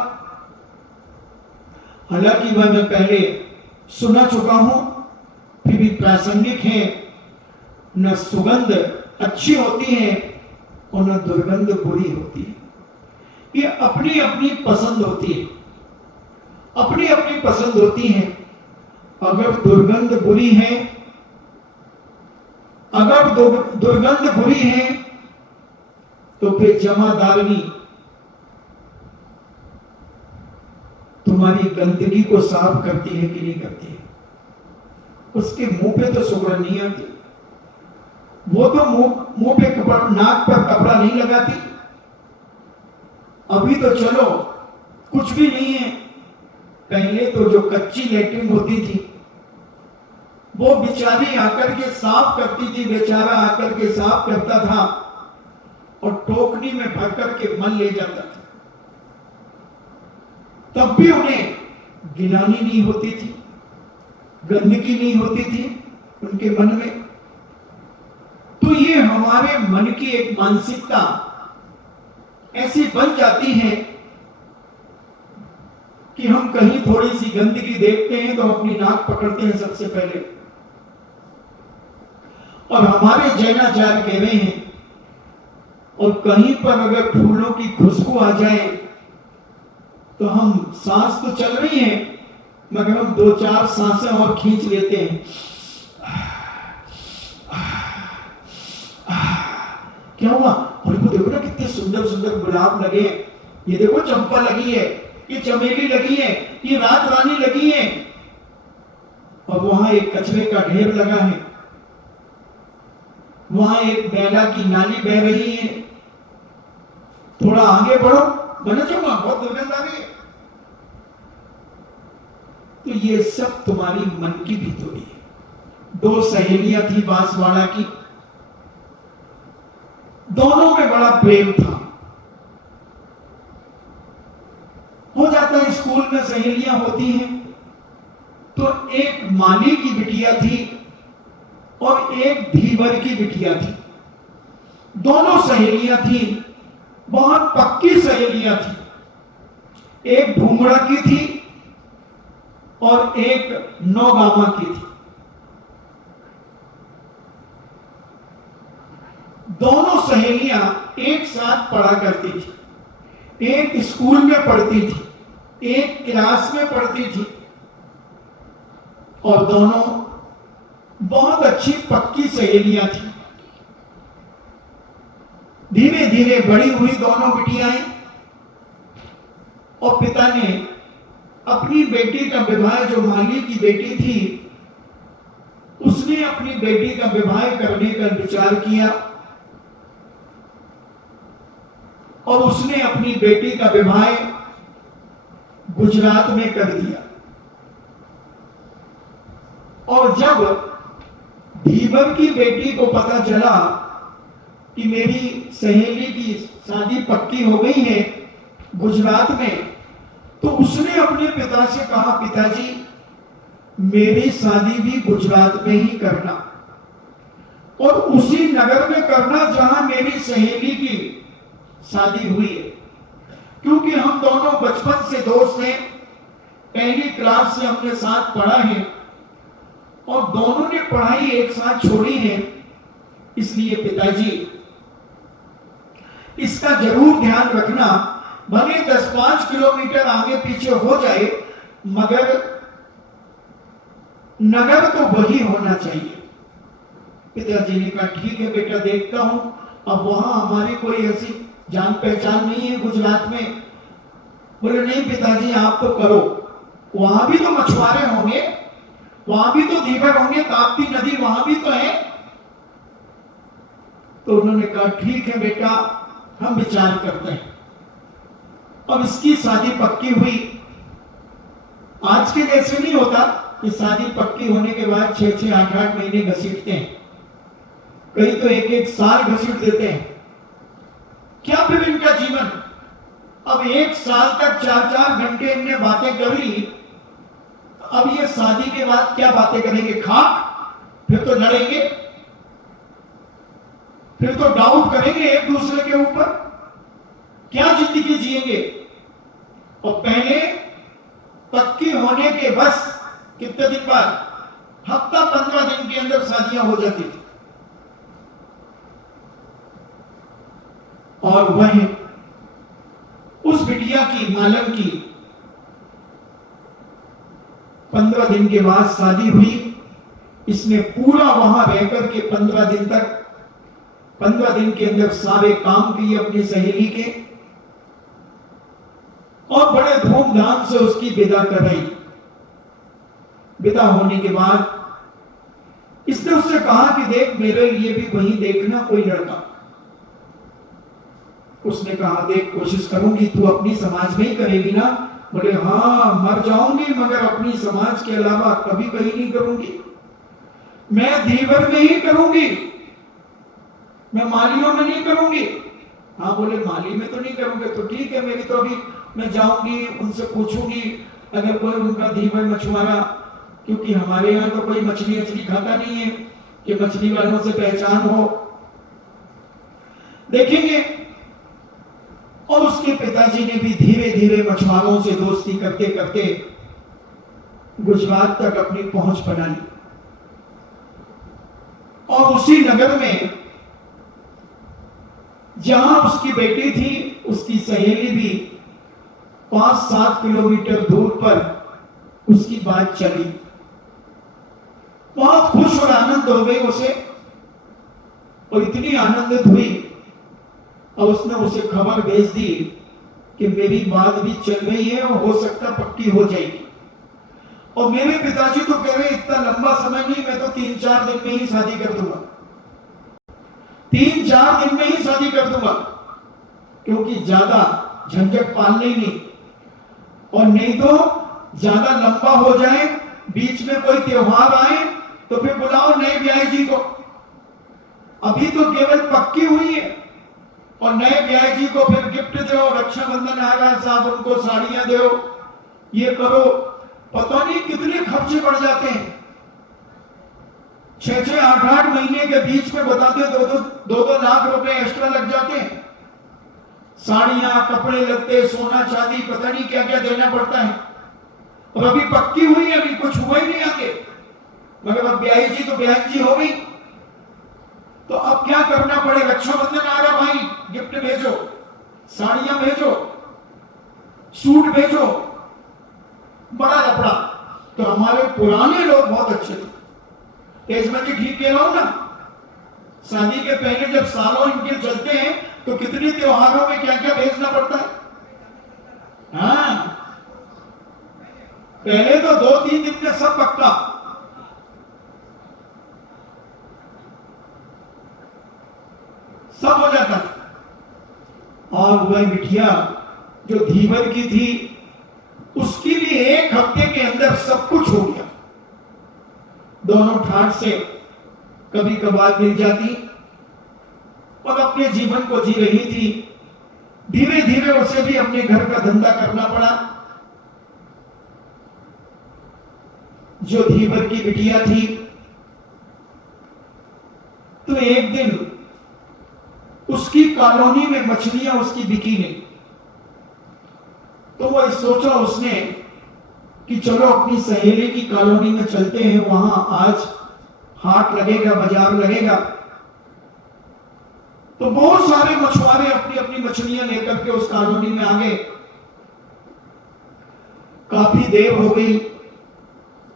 हालांकि मैं पहले सुना चुका हूं, फिर भी प्रासंगिक है। न सुगंध अच्छी होती है और न दुर्गंध बुरी होती है। ये अपनी अपनी पसंद होती है, अपनी अपनी पसंद होती है। अगर दुर्गंध बुरी है, अगर दुर्गंध बुरी है तो फिर जमादारनी तुम्हारी गंदगी को साफ करती है कि नहीं करती है? उसके मुंह पे तो सुगंध नहीं आती, वो तो मुंह पे कपड़ा, नाक पर कपड़ा नहीं लगाती। अभी तो चलो कुछ भी नहीं है, पहले तो जो कच्ची लैट्रिन होती थी वो बेचारी आकर के साफ करती थी, बेचारा आकर के साफ करता था और टोकनी में भर करके मल ले जाता था। तब भी उन्हें गिलानी नहीं होती थी, गंदगी नहीं होती थी उनके मन में। तो ये हमारे मन की एक मानसिकता ऐसी बन जाती है कि हम कहीं थोड़ी सी गंदगी देखते हैं तो अपनी नाक पकड़ते हैं सबसे पहले। और हमारे जैनाचार्य कह रहे हैं, और कहीं पर अगर फूलों की खुशबू आ जाए तो हम सांस तो चल रही है मगर हम 2-4 सांसें और खींच लेते हैं। क्या हुआ? और इनको देखो ना कितने सुंदर सुंदर गुलाब लगे हैं, ये देखो चंपा लगी है, ये चमेली लगी है, ये रात रानी लगी है, और वहां एक कचरे का ढेर लगा है, वहां एक बैला की नाली बह रही है। थोड़ा आगे बढ़ो, बना जाऊंगा, बहुत दुर्गंध आ रही है। तो ये सब तुम्हारी मन की भितोरी है। 2 सहेलियां थी बांसवाड़ा की, दोनों में बड़ा प्रेम था। हो जाता है स्कूल में सहेलियां होती हैं, तो एक माली की बिटिया थी और एक धीवर की बिटिया थी। दोनों सहेलियां थी, बहुत पक्की सहेलियां थी। एक भूमड़ा की थी और एक नौगामा की थी। दोनों सहेलियां एक साथ पढ़ा करती थी, एक स्कूल में पढ़ती थी, एक क्लास में पढ़ती थी, और दोनों बहुत अच्छी पक्की सहेलियां थी। धीरे धीरे बड़ी हुई दोनों बिटियां, और पिता ने अपनी बेटी का विवाह, जो माली की बेटी थी, उसने अपनी बेटी का विवाह करने का विचार किया और उसने अपनी बेटी का विवाह गुजरात में कर दिया। और जब धीवर की बेटी को पता चला कि मेरी सहेली की शादी पक्की हो गई है गुजरात में, तो उसने अपने पिता से कहा, पिताजी मेरी शादी भी गुजरात में ही करना, और उसी नगर में करना जहां मेरी सहेली की शादी हुई है, क्योंकि हम दोनों बचपन से दोस्त हैं, पहली क्लास से हमने साथ पढ़ा है और दोनों ने पढ़ाई एक साथ छोड़ी है। इसलिए पिताजी इसका जरूर ध्यान रखना, भले 10-5 किलोमीटर आगे पीछे हो जाए मगर नगर तो वही होना चाहिए। पिताजी ने कहा ठीक है बेटा, देखता हूं। अब वहां हमारी कोई ऐसी जान पहचान नहीं है गुजरात में। बोले नहीं पिताजी आप तो करो, वहां भी तो मछुआरे होंगे, वहां भी तो धीवर होंगे, ताप्ती नदी वहां भी तो है। तो उन्होंने कहा ठीक है बेटा, हम विचार करते हैं। अब इसकी शादी पक्की हुई। आज के जैसे नहीं होता कि शादी पक्की होने के बाद 6-6, 8-8 महीने घसीटते हैं, कई तो 1-1 साल घसीट देते हैं। क्या फिर इनका जीवन? अब 1 साल तक 4-4 घंटे इनने बातें करी। अब ये शादी के बाद क्या बातें करेंगे? खाक? फिर तो लड़ेंगे, फिर तो डाउट करेंगे एक दूसरे के ऊपर। क्या जिंदगी जिएंगे? और पहले पक्की होने के बस कितने दिन बाद, हफ्ता 15 दिन के अंदर शादियां हो जाती थी। और वहीं उस बिटिया की, मालन की 15 दिन के बाद शादी हुई। इसने पूरा वहां रहकर के 15 दिन तक, 15 दिन के अंदर सारे काम किए अपनी सहेली के, और बड़े धूमधाम से उसकी विदा कराई। विदा होने के बाद इसने उससे कहा कि देख मेरे लिए भी वहीं देखना कोई लड़का। उसने कहा देख कोशिश करूंगी, तू अपनी समाज में ही करेगी ना? बोले हाँ, मर जाऊंगी मगर अपनी समाज के अलावा कभी कहीं नहीं करूंगी, मैं धीवर में ही करूंगी, मैं मालियों में नहीं करूंगी। हाँ बोले माली में तो नहीं करूंगे, तो ठीक है, मेरी तो अभी मैं जाऊंगी, उनसे पूछूंगी अगर कोई उनका धीवर मछुआरा, क्योंकि हमारे यहाँ तो कोई मछली खाता नहीं है कि मछली वालों से पहचान हो, देखेंगे। और उसके पिताजी ने भी धीरे धीरे मछुआरों से दोस्ती करते करते गुजरात तक अपनी पहुंच बना ली। और उसी नगर में जहां उसकी बेटी थी, उसकी सहेली भी 5-7 किलोमीटर दूर पर उसकी बात चली। बहुत खुश और आनंद हो गई उसे, और इतनी आनंदित हुई और उसने उसे खबर भेज दी कि मेरी बात भी चल रही है और हो सकता पक्की हो जाएगी। और मेरे पिताजी तो कह रहे इतना लंबा समय नहीं, मैं तो 3-4 दिन में ही शादी कर दूंगा, 3-4 दिन में ही शादी कर दूंगा, क्योंकि ज्यादा झंझट पालने ही नहीं, और नहीं तो ज्यादा लंबा हो जाए, बीच में कोई त्योहार आए तो फिर बुलाओ नए ब्याह जी को। अभी तो केवल पक्की हुई है, और नए ब्याह जी को फिर गिफ्ट दो, रक्षाबंधन आ रहा है साहब, उनको साड़ियां दो, ये करो, पता नहीं कितने खर्चे बढ़ जाते हैं। 6-6, 8-8 महीने के बीच में बताते 2-2 लाख रुपए एक्स्ट्रा लग जाते हैं। साड़ियां, कपड़े लगते, सोना चांदी, पता नहीं क्या क्या देना पड़ता है। और अभी पक्की हुई है, अभी कुछ हुआ ही नहीं आगे, मगर अब ब्याही जी तो ब्याही जी हो गई। तो अब क्या करना पड़े? रक्षाबंधन आ रहा भाई, गिफ्ट भेजो, साड़ियां भेजो, सूट भेजो, बड़ा लफड़ा। तो हमारे पुराने लोग बहुत अच्छे थे, तेजमल जी ठीक कह रहा हूं ना, शादी के पहले जब सालों इनके चलते हैं तो कितने त्योहारों में क्या क्या भेजना पड़ता है। हाँ, पहले तो 2-3 दिन में सब पक्का। सब हो जाता था। और वह बिटिया जो धीवर की थी, उसकी भी 1 हफ्ते के अंदर सब कुछ हो गया। दोनों ठाट से कभी कभार मिल जाती और अपने जीवन को जी रही थी। धीरे धीरे उसे भी अपने घर का धंधा करना पड़ा। जो धीवर की बिटिया थी, तो एक दिन उसकी कॉलोनी में मछलियां उसकी बिकी नहीं, तो वह सोचा उसने कि चलो अपनी सहेली की कॉलोनी में चलते हैं, वहां आज हाट लगेगा, बाजार लगेगा। तो बहुत सारे मछुआरे अपनी अपनी मछलियां लेकर के उस कॉलोनी में आ गए। काफी देर हो गई,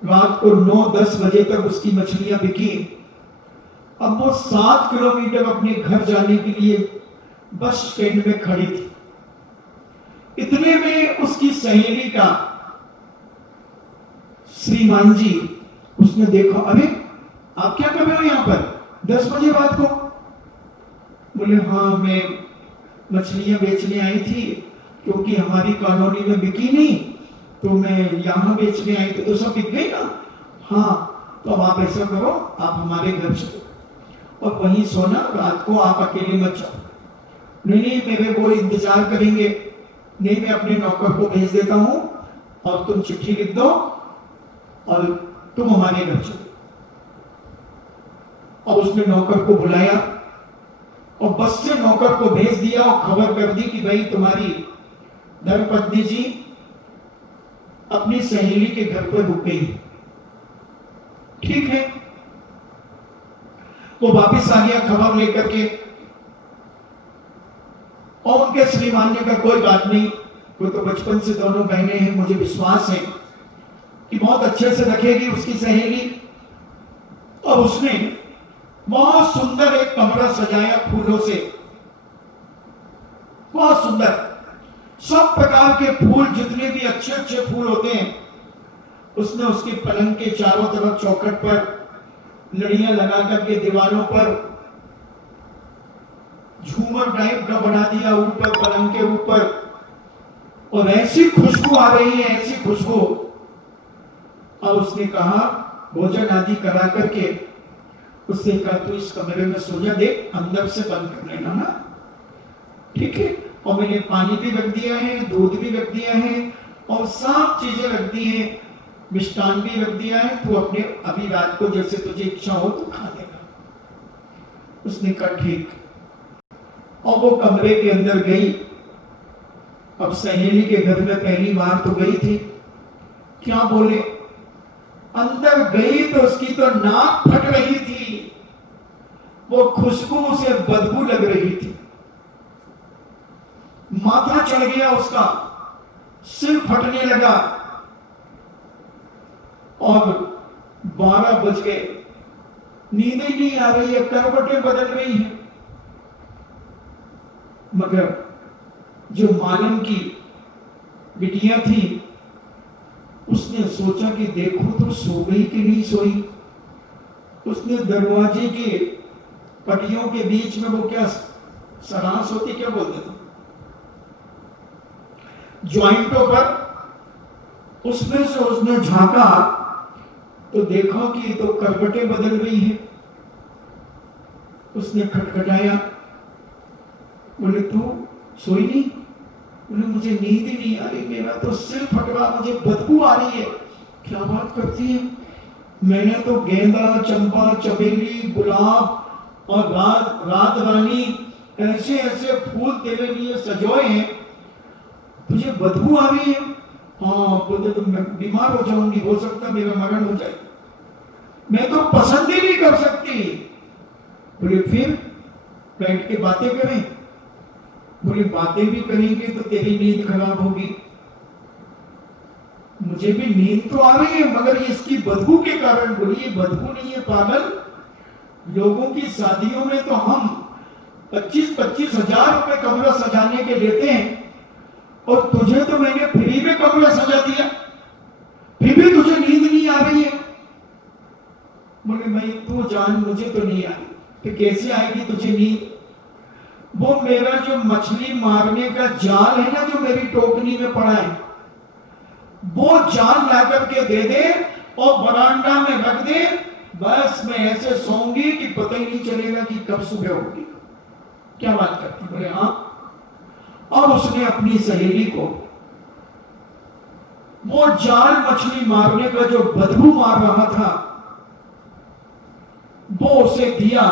रात को 9-10 बजे तक उसकी मछलियां बिकी। अब वो 7 किलोमीटर अपने घर जाने के लिए बस स्टैंड में खड़ी थी। इतने में उसकी सहेली का श्रीमान जी, उसने देखा, अरे आप क्या कर रहे हो यहाँ पर 10 बजे रात को? बोले हाँ, मैं मछलियां बेचने आई थी, क्योंकि हमारी कॉलोनी में बिकी नहीं, तो मैं यहाँ बेचने आई थी, तो सब बिक गई ना। हाँ, तो अब आप ऐसा करो, आप हमारे घर चलो और वहीं सोना, रात को आप अकेले मत जाओ। नहीं, मेरे वो इंतजार करेंगे। नहीं, मैं अपने नौकर को भेज देता हूं और तुम चिट्ठी लिख दो और तुम हमारे घर चलो। और उसने नौकर को बुलाया और बस से नौकर को भेज दिया और खबर कर दी कि भाई तुम्हारी धर्मपत्नी जी अपनी सहेली के घर पर रुक गई। ठीक है, वो वापिस आ गया खबर लेकर के, और उनके श्रीमान ने कहा कोई बात नहीं, वो तो बचपन से दोनों बहनें हैं, मुझे विश्वास है कि बहुत अच्छे से रखेगी उसकी सहेली। और उसने बहुत सुंदर एक कमरा सजाया फूलों से, बहुत सुंदर, सब प्रकार के फूल, जितने भी अच्छे अच्छे फूल होते हैं, उसने उसके पलंग के चारों तरफ चौखट पर लड़ियां लगा करके दीवारों पर झूमर टाइप का बना दिया ऊपर पलंग के ऊपर। और ऐसी खुशबू आ रही है, ऐसी खुशबू। और उसने कहा, भोजन आदि करा करके उससे कहा तू इस कमरे में सो जा, देख अंदर से बंद कर लेना ना, ठीक है। और मैंने पानी भी रख दिया है, दूध भी रख दिया है और सब चीजें रख दी है, मिष्टान भी रख दिया है, तू अपने अभी रात को जैसे तुझे इच्छा हो तो खा लेगा। उसने कहा ठीक। और वो कमरे के अंदर गई। अब सहेली के घर में पहली बार तो गई थी, क्या बोले, अंदर गई तो उसकी तो नाक फट रही थी, वो खुशबू से बदबू लग रही थी, माथा चढ़ गया उसका, सिर फटने लगा। और 12 बज गए, नींद ही नहीं आ रही है, करवटें बदल रही हैं। मगर जो मालम की बिटिया थी, उसने सोचा कि देखो तो सो गई कि नहीं सोई। उसने दरवाजे के पटियों के बीच में वो क्या सरांस होती, क्या बोलते थे, ज्वाइंटों पर, उसमें से उसने झांका तो देखा कि तो करवटें बदल रही हैं। उसने खटखटाया, बोले तू सोई नहीं? बोले मुझे नींद ही नहीं आ रही, मेरा तो सिर फट रहा, मुझे बदबू आ रही है। क्या बात करती है? मैंने तो गेंदा, चंपा, चमेली, गुलाब और रात रानी ऐसे ऐसे फूल तेरे लिए सजोए हैं, तुझे बदबू आ रही है? हाँ, बोले तो मैं बीमार हो जाऊंगी, हो सकता मेरा मरण हो जाए, मैं तो पसंद ही नहीं कर सकती। बोले फिर बैठ के बातें करें? बोले बातें भी करेंगे तो तेरी नींद खराब होगी। मुझे भी नींद तो आ रही है, मगर ये इसकी बदबू के कारण। बोली ये बदबू नहीं है पागल, लोगों की शादियों में तो हम 25-25 हजार रुपए कमरा सजाने के लेते हैं, और तुझे तो मैंने फ्री में कमरा सजा दिया, फिर भी तुझे नींद नहीं आ रही है। बोले मैं तू जान, मुझे तो नहीं आ रही। तो कैसे आएगी तुझे नींद? वो मेरा जो मछली मारने का जाल है ना, जो मेरी टोकरी में पड़ा है, वो जाल ला करके दे दे और बरामदा में रख दे, बस मैं ऐसे सोऊंगी कि पता ही नहीं चलेगा कि कब सुबह होगी। क्या बात करती? बोले हाँ। और उसने अपनी सहेली को वो जाल मछली मारने का जो बदबू मार रहा था वो उसे दिया।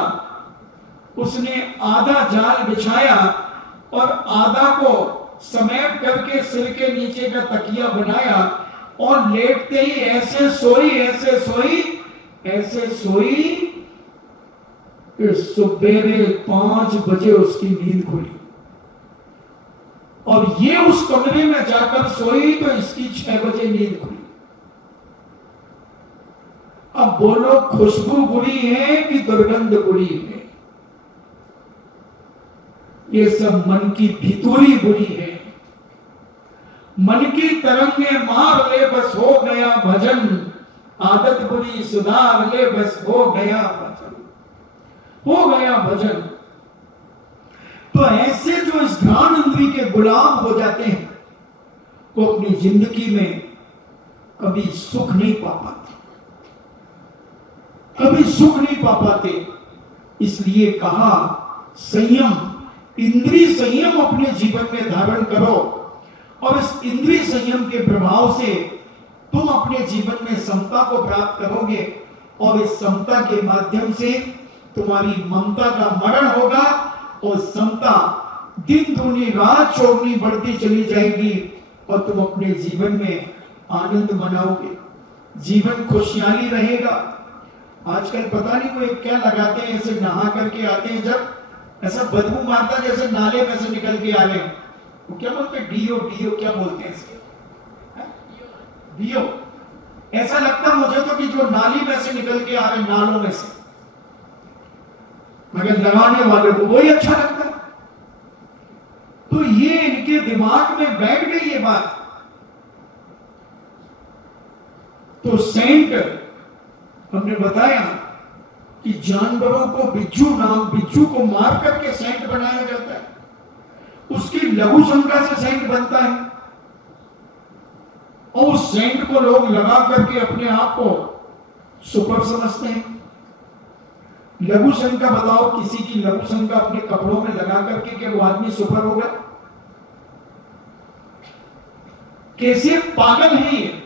उसने आधा जाल बिछाया और आधा को समेट करके सिर के नीचे का तकिया बनाया, और लेटते ही ऐसे सोई, ऐसे सोई, ऐसे सोई कि सुबेरे 5 बजे उसकी नींद खुली। और ये उस कमरे में जाकर सोई तो इसकी 6 बजे नींद खुली। अब बोलो, खुशबू बुरी है कि दुर्गंध बुरी है? ये सब मन की भितुरी बुरी है। मन की तरंगे मार ले बस हो गया भजन, आदत बुरी सुधार ले बस हो गया भजन, हो गया भजन। तो ऐसे जो इस घ्राण इंद्री के गुलाम हो जाते हैं वो अपनी जिंदगी में कभी सुख नहीं पा पाते, कभी सुख नहीं पा पाते। इसलिए कहा संयम, इंद्रिय संयम अपने जीवन में धारण करो और इस इंद्रिय संयम के प्रभाव से तुम अपने जीवन में समता को प्राप्त करोगे और इस समता के माध्यम से तुम्हारी ममता का मरण होगा और समता दिन दूनी रात चौगुनी बढ़ती चली जाएगी और तुम अपने जीवन में आनंद मनाओगे, जीवन खुशहाली रहेगा। आजकल पता नहीं वो क्या लगाते हैं, ऐसे नहा करके आते हैं, जब ऐसा बदबू मारता जैसे नाले में से निकल के आ रहे हैं, वो क्या बोलते हैं, डीओ डीओ क्या बोलते हैं इसके, डीओ। ऐसा लगता मुझे तो कि जो नाली में से निकल के आ रहे, नालों में से, मगर लगाने वाले को वही अच्छा लगता है। तो ये इनके दिमाग में बैठ गई ये बात। तो सेंट हमने बताया कि जानवरों को बिच्छू को मार करके सेंट बनाया जाता है, उसकी लघु शंका से सेंट बनता है और उस सेंट को लोग लगा करके अपने आप को सुपर समझते हैं। लघु शंका बताओ, किसी की लघु शंका अपने कपड़ों में लगा करके क्या वो आदमी सुपर होगा? कैसे पागल है ये।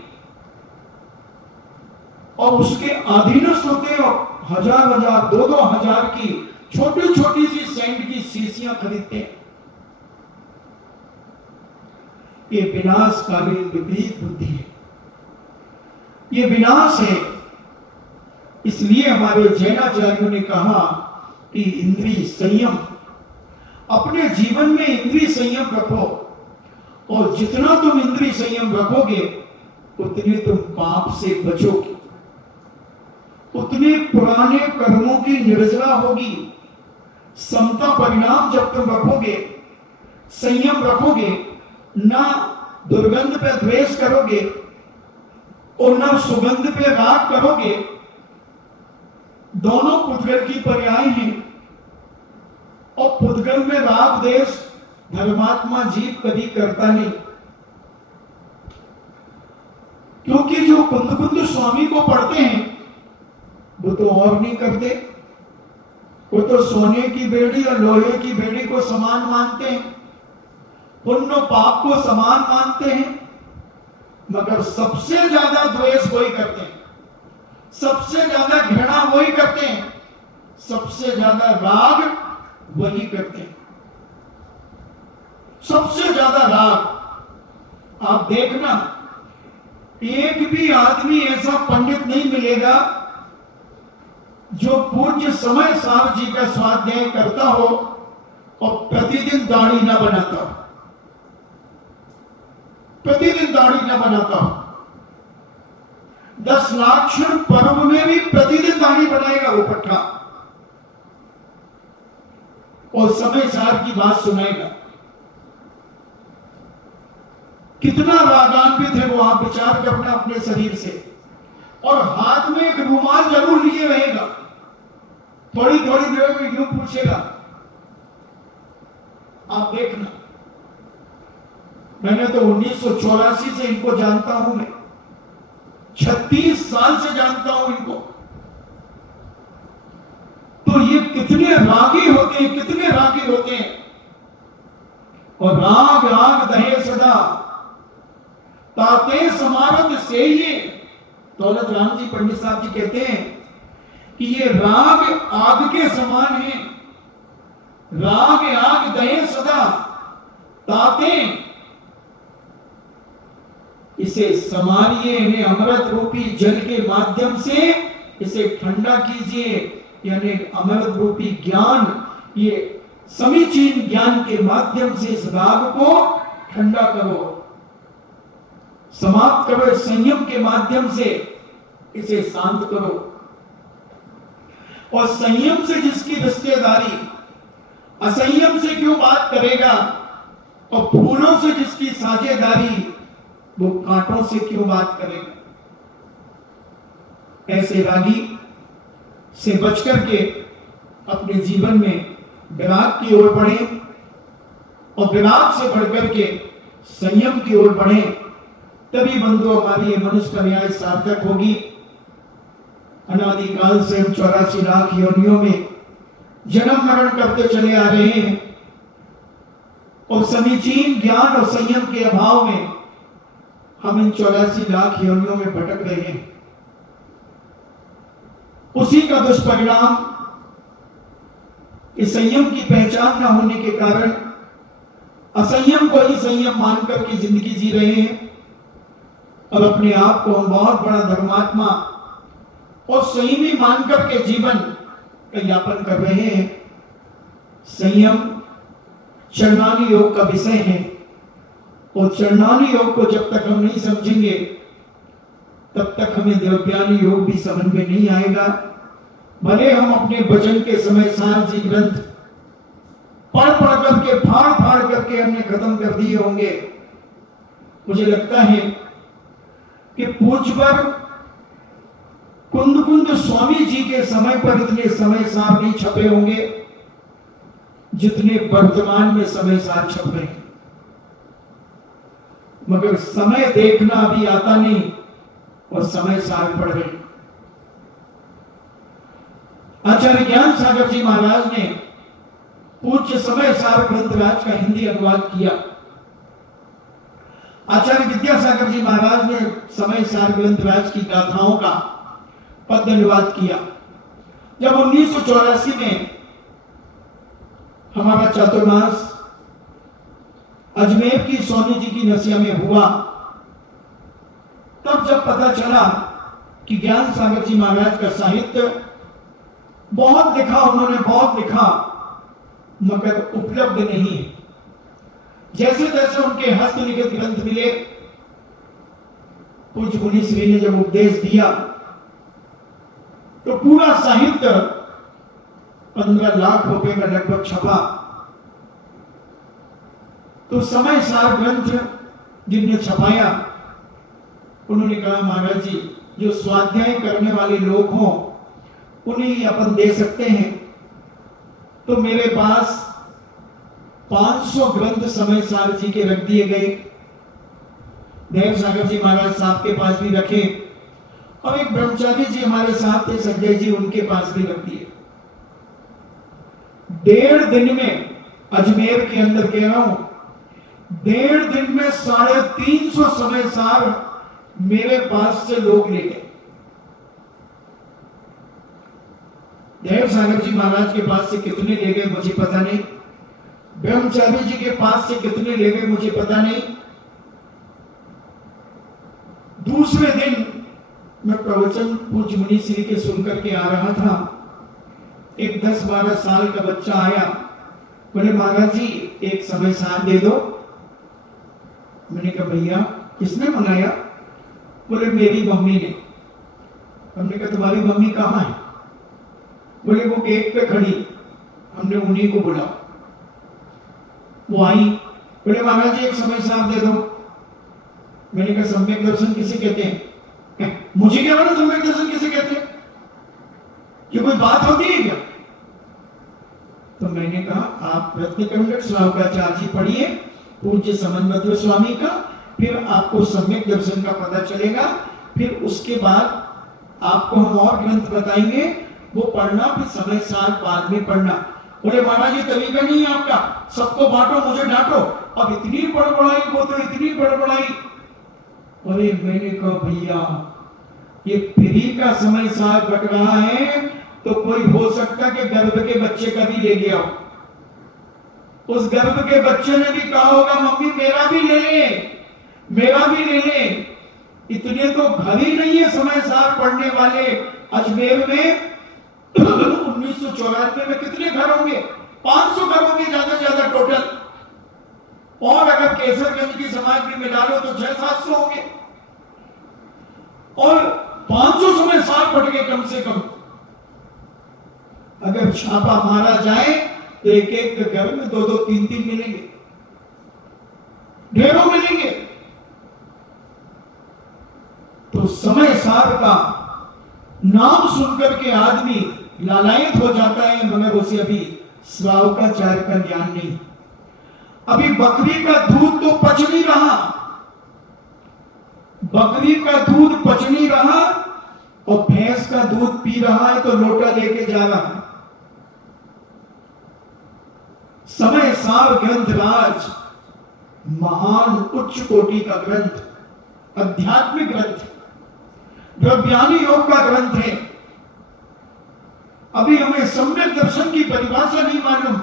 और उसके अधीनस्थ होते हैं और हजार हजार 2-2 हजार की छोटी छोटी सी सेंट की शीशियां खरीदते हैं। ये विनाशकालीन विपरीत बुद्धि है, ये विनाश है। इसलिए हमारे जैनाचार्यों ने कहा कि इंद्रिय संयम, अपने जीवन में इंद्रिय संयम रखो और जितना तुम इंद्रिय संयम रखोगे उतने तुम पाप से बचोगे, उतने पुराने कर्मों की निर्जरा होगी। समता परिणाम जब तुम रखोगे, संयम रखोगे, ना दुर्गंध पे द्वेष करोगे और ना सुगंध पे राग करोगे, दोनों पुद्गल की पर्याय हैं। और पुद्गल में राग द्वेष धर्मात्मा जीव कभी करता नहीं, क्योंकि जो कुंद स्वामी को पढ़ते हैं वो तो और नहीं करते, वो तो सोने की बेड़ी और लोहे की बेड़ी को समान मानते हैं, पुण्य पाप को समान मानते हैं, मगर सबसे ज्यादा द्वेष वही करते हैं, सबसे ज्यादा घृणा वही करते हैं, सबसे ज्यादा राग वही करते हैं, सबसे ज्यादा राग। आप देखना, एक भी आदमी ऐसा पंडित नहीं मिलेगा जो पूज्य समय साहब जी का स्वाध्याय करता हो और प्रतिदिन दाढ़ी न बनाता हो, प्रतिदिन दाढ़ी न बनाता हो। 10 लाक्षण पर्व में भी प्रतिदिन दाढ़ी बनाएगा वो पट्टा और समय साहब की बात सुनाएगा। कितना रागान्वित है वो, आप विचार करना अपने शरीर से। और हाथ में एक रुमाल जरूर लिए रहेगा, थोड़ी थोड़ी देर में यूं पूछेगा। आप देखना, मैंने तो 1984 से इनको जानता हूं, मैं 36 साल से जानता हूं इनको। तो ये कितने रागी होते हैं, कितने रागी होते हैं। और राग राग दहे सदा ताते समारत से ये दौलत राम जी पंडित साहब जी कहते हैं कि ये राग आग के समान है, राग आग दहे सदा ताते, इसे समारिए, इन्हें अमृत रूपी जल के माध्यम से इसे ठंडा कीजिए, यानी अमृत रूपी ज्ञान, ये समीचीन ज्ञान के माध्यम से इस राग को ठंडा करो, समाप्त करो। संयम के माध्यम से इसे शांत करो। और संयम से जिसकी रिश्तेदारी असंयम से क्यों बात करेगा, और फूलों से जिसकी साझेदारी वो कांटों से क्यों बात करेगा। ऐसे रागी से बचकर के अपने जीवन में विराग की ओर बढ़े, और विराग से बढ़कर के संयम की ओर बढ़े, तभी बंधु हमारी ये मनुष्य कन्याएं सार्थक होगी। अनादिकाल से हम 84 लाख योनियों में जन्म मरण करते चले आ रहे हैं, और समीचीन ज्ञान और संयम के अभाव में हम इन 84 लाख योनियों में भटक रहे हैं। उसी का दुष्परिणाम इस संयम की पहचान न होने के कारण असंयम को ही संयम मानकर के जिंदगी जी रहे हैं, और अपने आप को हम बहुत बड़ा धर्मात्मा और संयमी मानकर के जीवन का यापन कर रहे हैं। संयम चरणानी योग का विषय है, और चरणानी योग को जब तक हम नहीं समझेंगे तब तक हमें द्रव्यानी योग भी समझ में नहीं आएगा। भले हम अपने वचन के समय सार जी ग्रंथ पढ़ करके फाड़ करके हमने खत्म कर दिए होंगे। मुझे लगता है कि पूज्यवर कुंद स्वामी जी के समय पर इतने समय सार नहीं छपे होंगे जितने वर्तमान में समय सार छप रहे हैं। मगर समय देखना अभी आता नहीं और समय सार पढ़ रहे। आचार्य ज्ञान सागर जी महाराज ने पूज्य समय सार ग्रंथराज का हिंदी अनुवाद किया। आचार्य विद्यासागर जी महाराज ने समय सार ग्रंथराज की गाथाओं का पद्य अनुवाद किया। जब 1984 में हमारा चातुर्मास अजमेर की सोनी जी की नसिया में हुआ, तब जब पता चला कि ज्ञान सागर जी महाराज का साहित्य बहुत लिखा, उन्होंने बहुत लिखा, मगर उपलब्ध नहीं है। जैसे जैसे उनके हस्तलिखित ग्रंथ मिले, पूज्य मुनि श्री ने जब उपदेश दिया तो पूरा साहित्य 15 लाख रुपए का लगभग छपा। तो समय सार ग्रंथ जिनने छपाया, उन्होंने कहा महाराज जी, जो स्वाध्याय करने वाले लोग हों उन्हें ही अपन दे सकते हैं। तो मेरे पास 500 ग्रंथ समय सार जी के रख दिए गए। देव सागर जी महाराज साहब के पास भी रखे, और एक ब्रह्मचारी जी हमारे साथ थे, संजय जी, उनके पास भी रख दिए। 1.5 दिन में, अजमेर के अंदर कह रहा हूं, 1.5 दिन में 350 समय सार मेरे पास से लोग ले गए। देव सागर जी महाराज के पास से कितने ले गए मुझे पता नहीं, ब्रह्मचारी जी के पास से कितने ले गए मुझे पता नहीं। दूसरे दिन मैं प्रवचन पूज्य मुनि श्री के सुनकर के आ रहा था। एक 10-12 साल का बच्चा आया, बोले महाराज जी एक समय सार दे दो। मैंने कहा भैया किसने मंगाया? बोले मेरी मम्मी ने। हमने कहा तुम्हारी मम्मी कहाँ है? बोले वो गेट पे खड़ी। हमने उन्हीं को बुला, वो आई। बोले महाराज जी एक समय सार दे दो। मैंने कहा सम्यक दर्शन किसे कहते हैं? मुझे क्या मालूम सम्यक दर्शन किसे कहते हैं? ये कोई बात होती है क्या? तो मैंने कहा आप रत्नकंडक श्रावकाचार्य जी पढ़िए पूज्य समन्वय स्वामी का, फिर आपको सम्यक दर्शन का पता चलेगा। फिर उसके बाद आपको हम और ग्रंथ बताएंगे, वो पढ़ना, फिर समय सार बाद में पढ़ना। बोले महाराज ये तरीका नहीं है आपका, सबको बांटो मुझे डांटो। अब इतनी बड़बड़ाई, वो तो इतनी बड़बड़ाई। अरे मैंने कहा भैया ये फ्री का समय सार बट रहा है, तो कोई हो सकता कि गर्भ के बच्चे का भी ले गया हो। उस गर्भ के बच्चे ने भी कहा होगा मम्मी मेरा भी ले ले, मेरा भी ले ले। इतने तो घर ही नहीं है समय सार पढ़ने वाले अजमेर में। 1994 में कितने घर होंगे? 500 घर होंगे ज्यादा ज्यादा टोटल, और अगर केसरगंज की समाज भी मिला लो तो 600-700 होंगे। और 500 समय सार पड़ गए कम से कम। अगर छापा मारा जाए तो एक एक घर में 2-2, 3-3 मिलेंगे, ढेरों मिलेंगे। तो समय सार का नाम सुनकर के आदमी लालायित हो जाता है, मगर उसे अभी स्वावकाचार का ज्ञान नहीं। अभी बकरी का दूध तो पच नहीं रहा, बकरी का दूध पच नहीं रहा और भैंस का दूध पी रहा है तो लोटा लेके जा रहा है। समय सार ग्रंथ राज महान उच्च कोटि का ग्रंथ, आध्यात्मिक ग्रंथ, ज्ञानी योग का ग्रंथ है। अभी हमें सम्यक दर्शन की परिभाषा नहीं मालूम,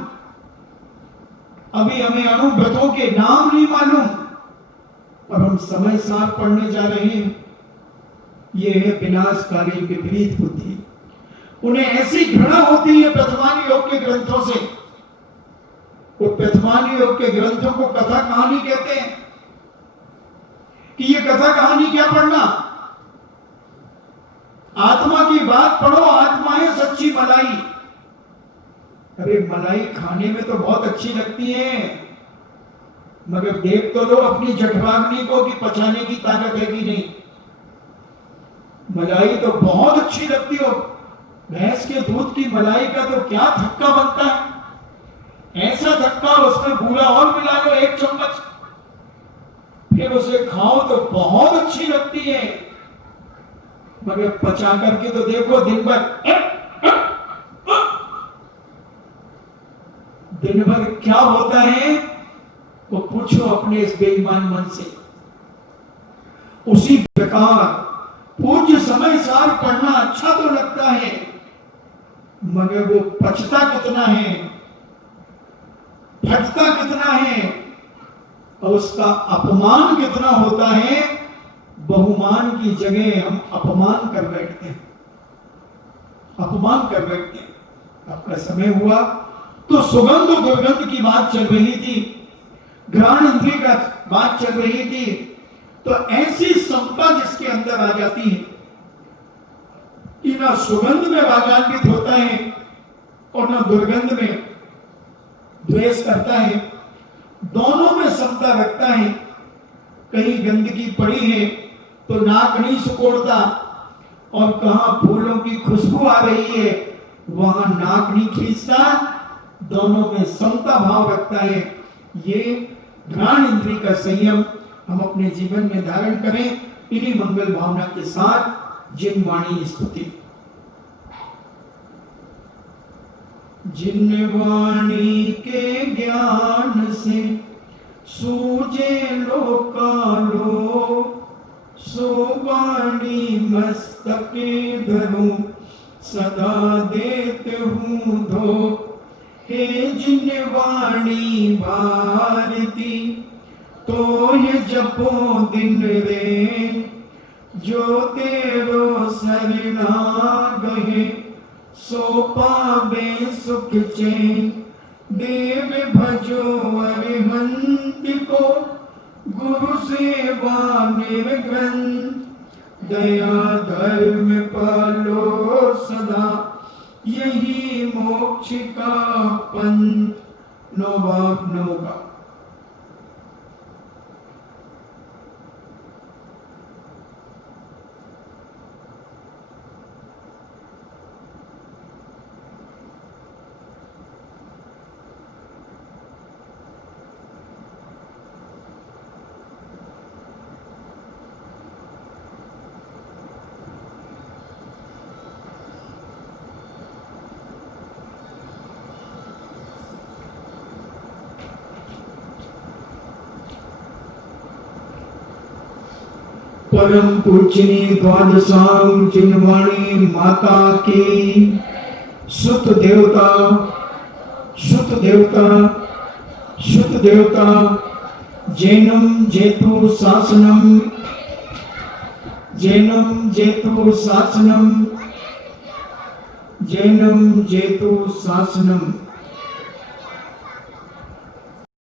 अभी हमें अनुभवों के नाम नहीं मालूम, और हम समय सार पढ़ने जा रहे हैं। यह है विनाशकारी विपरीत बुद्धि। उन्हें ऐसी घृणा होती है प्रथमान योग के ग्रंथों से। वो प्रथमान योग के ग्रंथों को कथा कहानी कहते हैं कि ये कथा कहानी क्या पढ़ना, आत्मा की बात पढ़ो, आत्मा है सच्ची मलाई। अरे मलाई खाने में तो बहुत अच्छी लगती है, मगर देख तो लो अपनी जठराग्नि को कि पचाने की ताकत है कि नहीं। मलाई तो बहुत अच्छी लगती हो, भैंस के दूध की मलाई का तो क्या थक्का बनता है, ऐसा थक्का उसमें बूरा और मिला लो 1 चम्मच, फिर उसे खाओ तो बहुत अच्छी लगती है, मगर पचा करके तो देखो दिन भर क्या होता है वो पूछो अपने इस बेईमान मन से। उसी प्रकार पूज्य समय सार पढ़ना अच्छा तो लगता है, मगर वो पचता कितना है, फटता कितना है, और उसका अपमान कितना होता है। बहुमान की जगह हम अपमान कर बैठते हैं, अपमान कर बैठते हैं। आपका समय हुआ तो सुगंध और दुर्गंध की बात चल रही थी, घ्राण इंद्रिय का बात चल रही थी। तो ऐसी समता जिसके अंदर आ जाती है कि ना सुगंध में रागान्वित होता है और ना दुर्गंध में द्वेष करता है, दोनों में समता रखता है। कहीं गंदगी पड़ी है तो नाक नहीं सुकोड़ता, और कहां फूलों की खुशबू आ रही है वहां नाक नहीं खींचता, दोनों में समता भाव रखता है। ये घ्राण इंद्रिय का संयम हम अपने जीवन में धारण करें। इन्हीं मंगल भावना के साथ जिन वाणी स्तुति। जिन वाणी के ज्ञान से सूझे लोकालो, सो वाणी मस्तके धरूं सदा देते हूँ धो। हे जिन वाणी भारती तो ये जपो दिन रे, जो तेरो शरणागहे सो पावे सुख चैन। देव भजो अरिहंत को गुरु सेवा निर्ग्रंथ, दया धर्म पालो सदा यही मोक्ष का पंथ। नौका परम पूजनीय द्वादशांग चिन्हवाणी माता की सुत देवता जैनम जेतु शासनम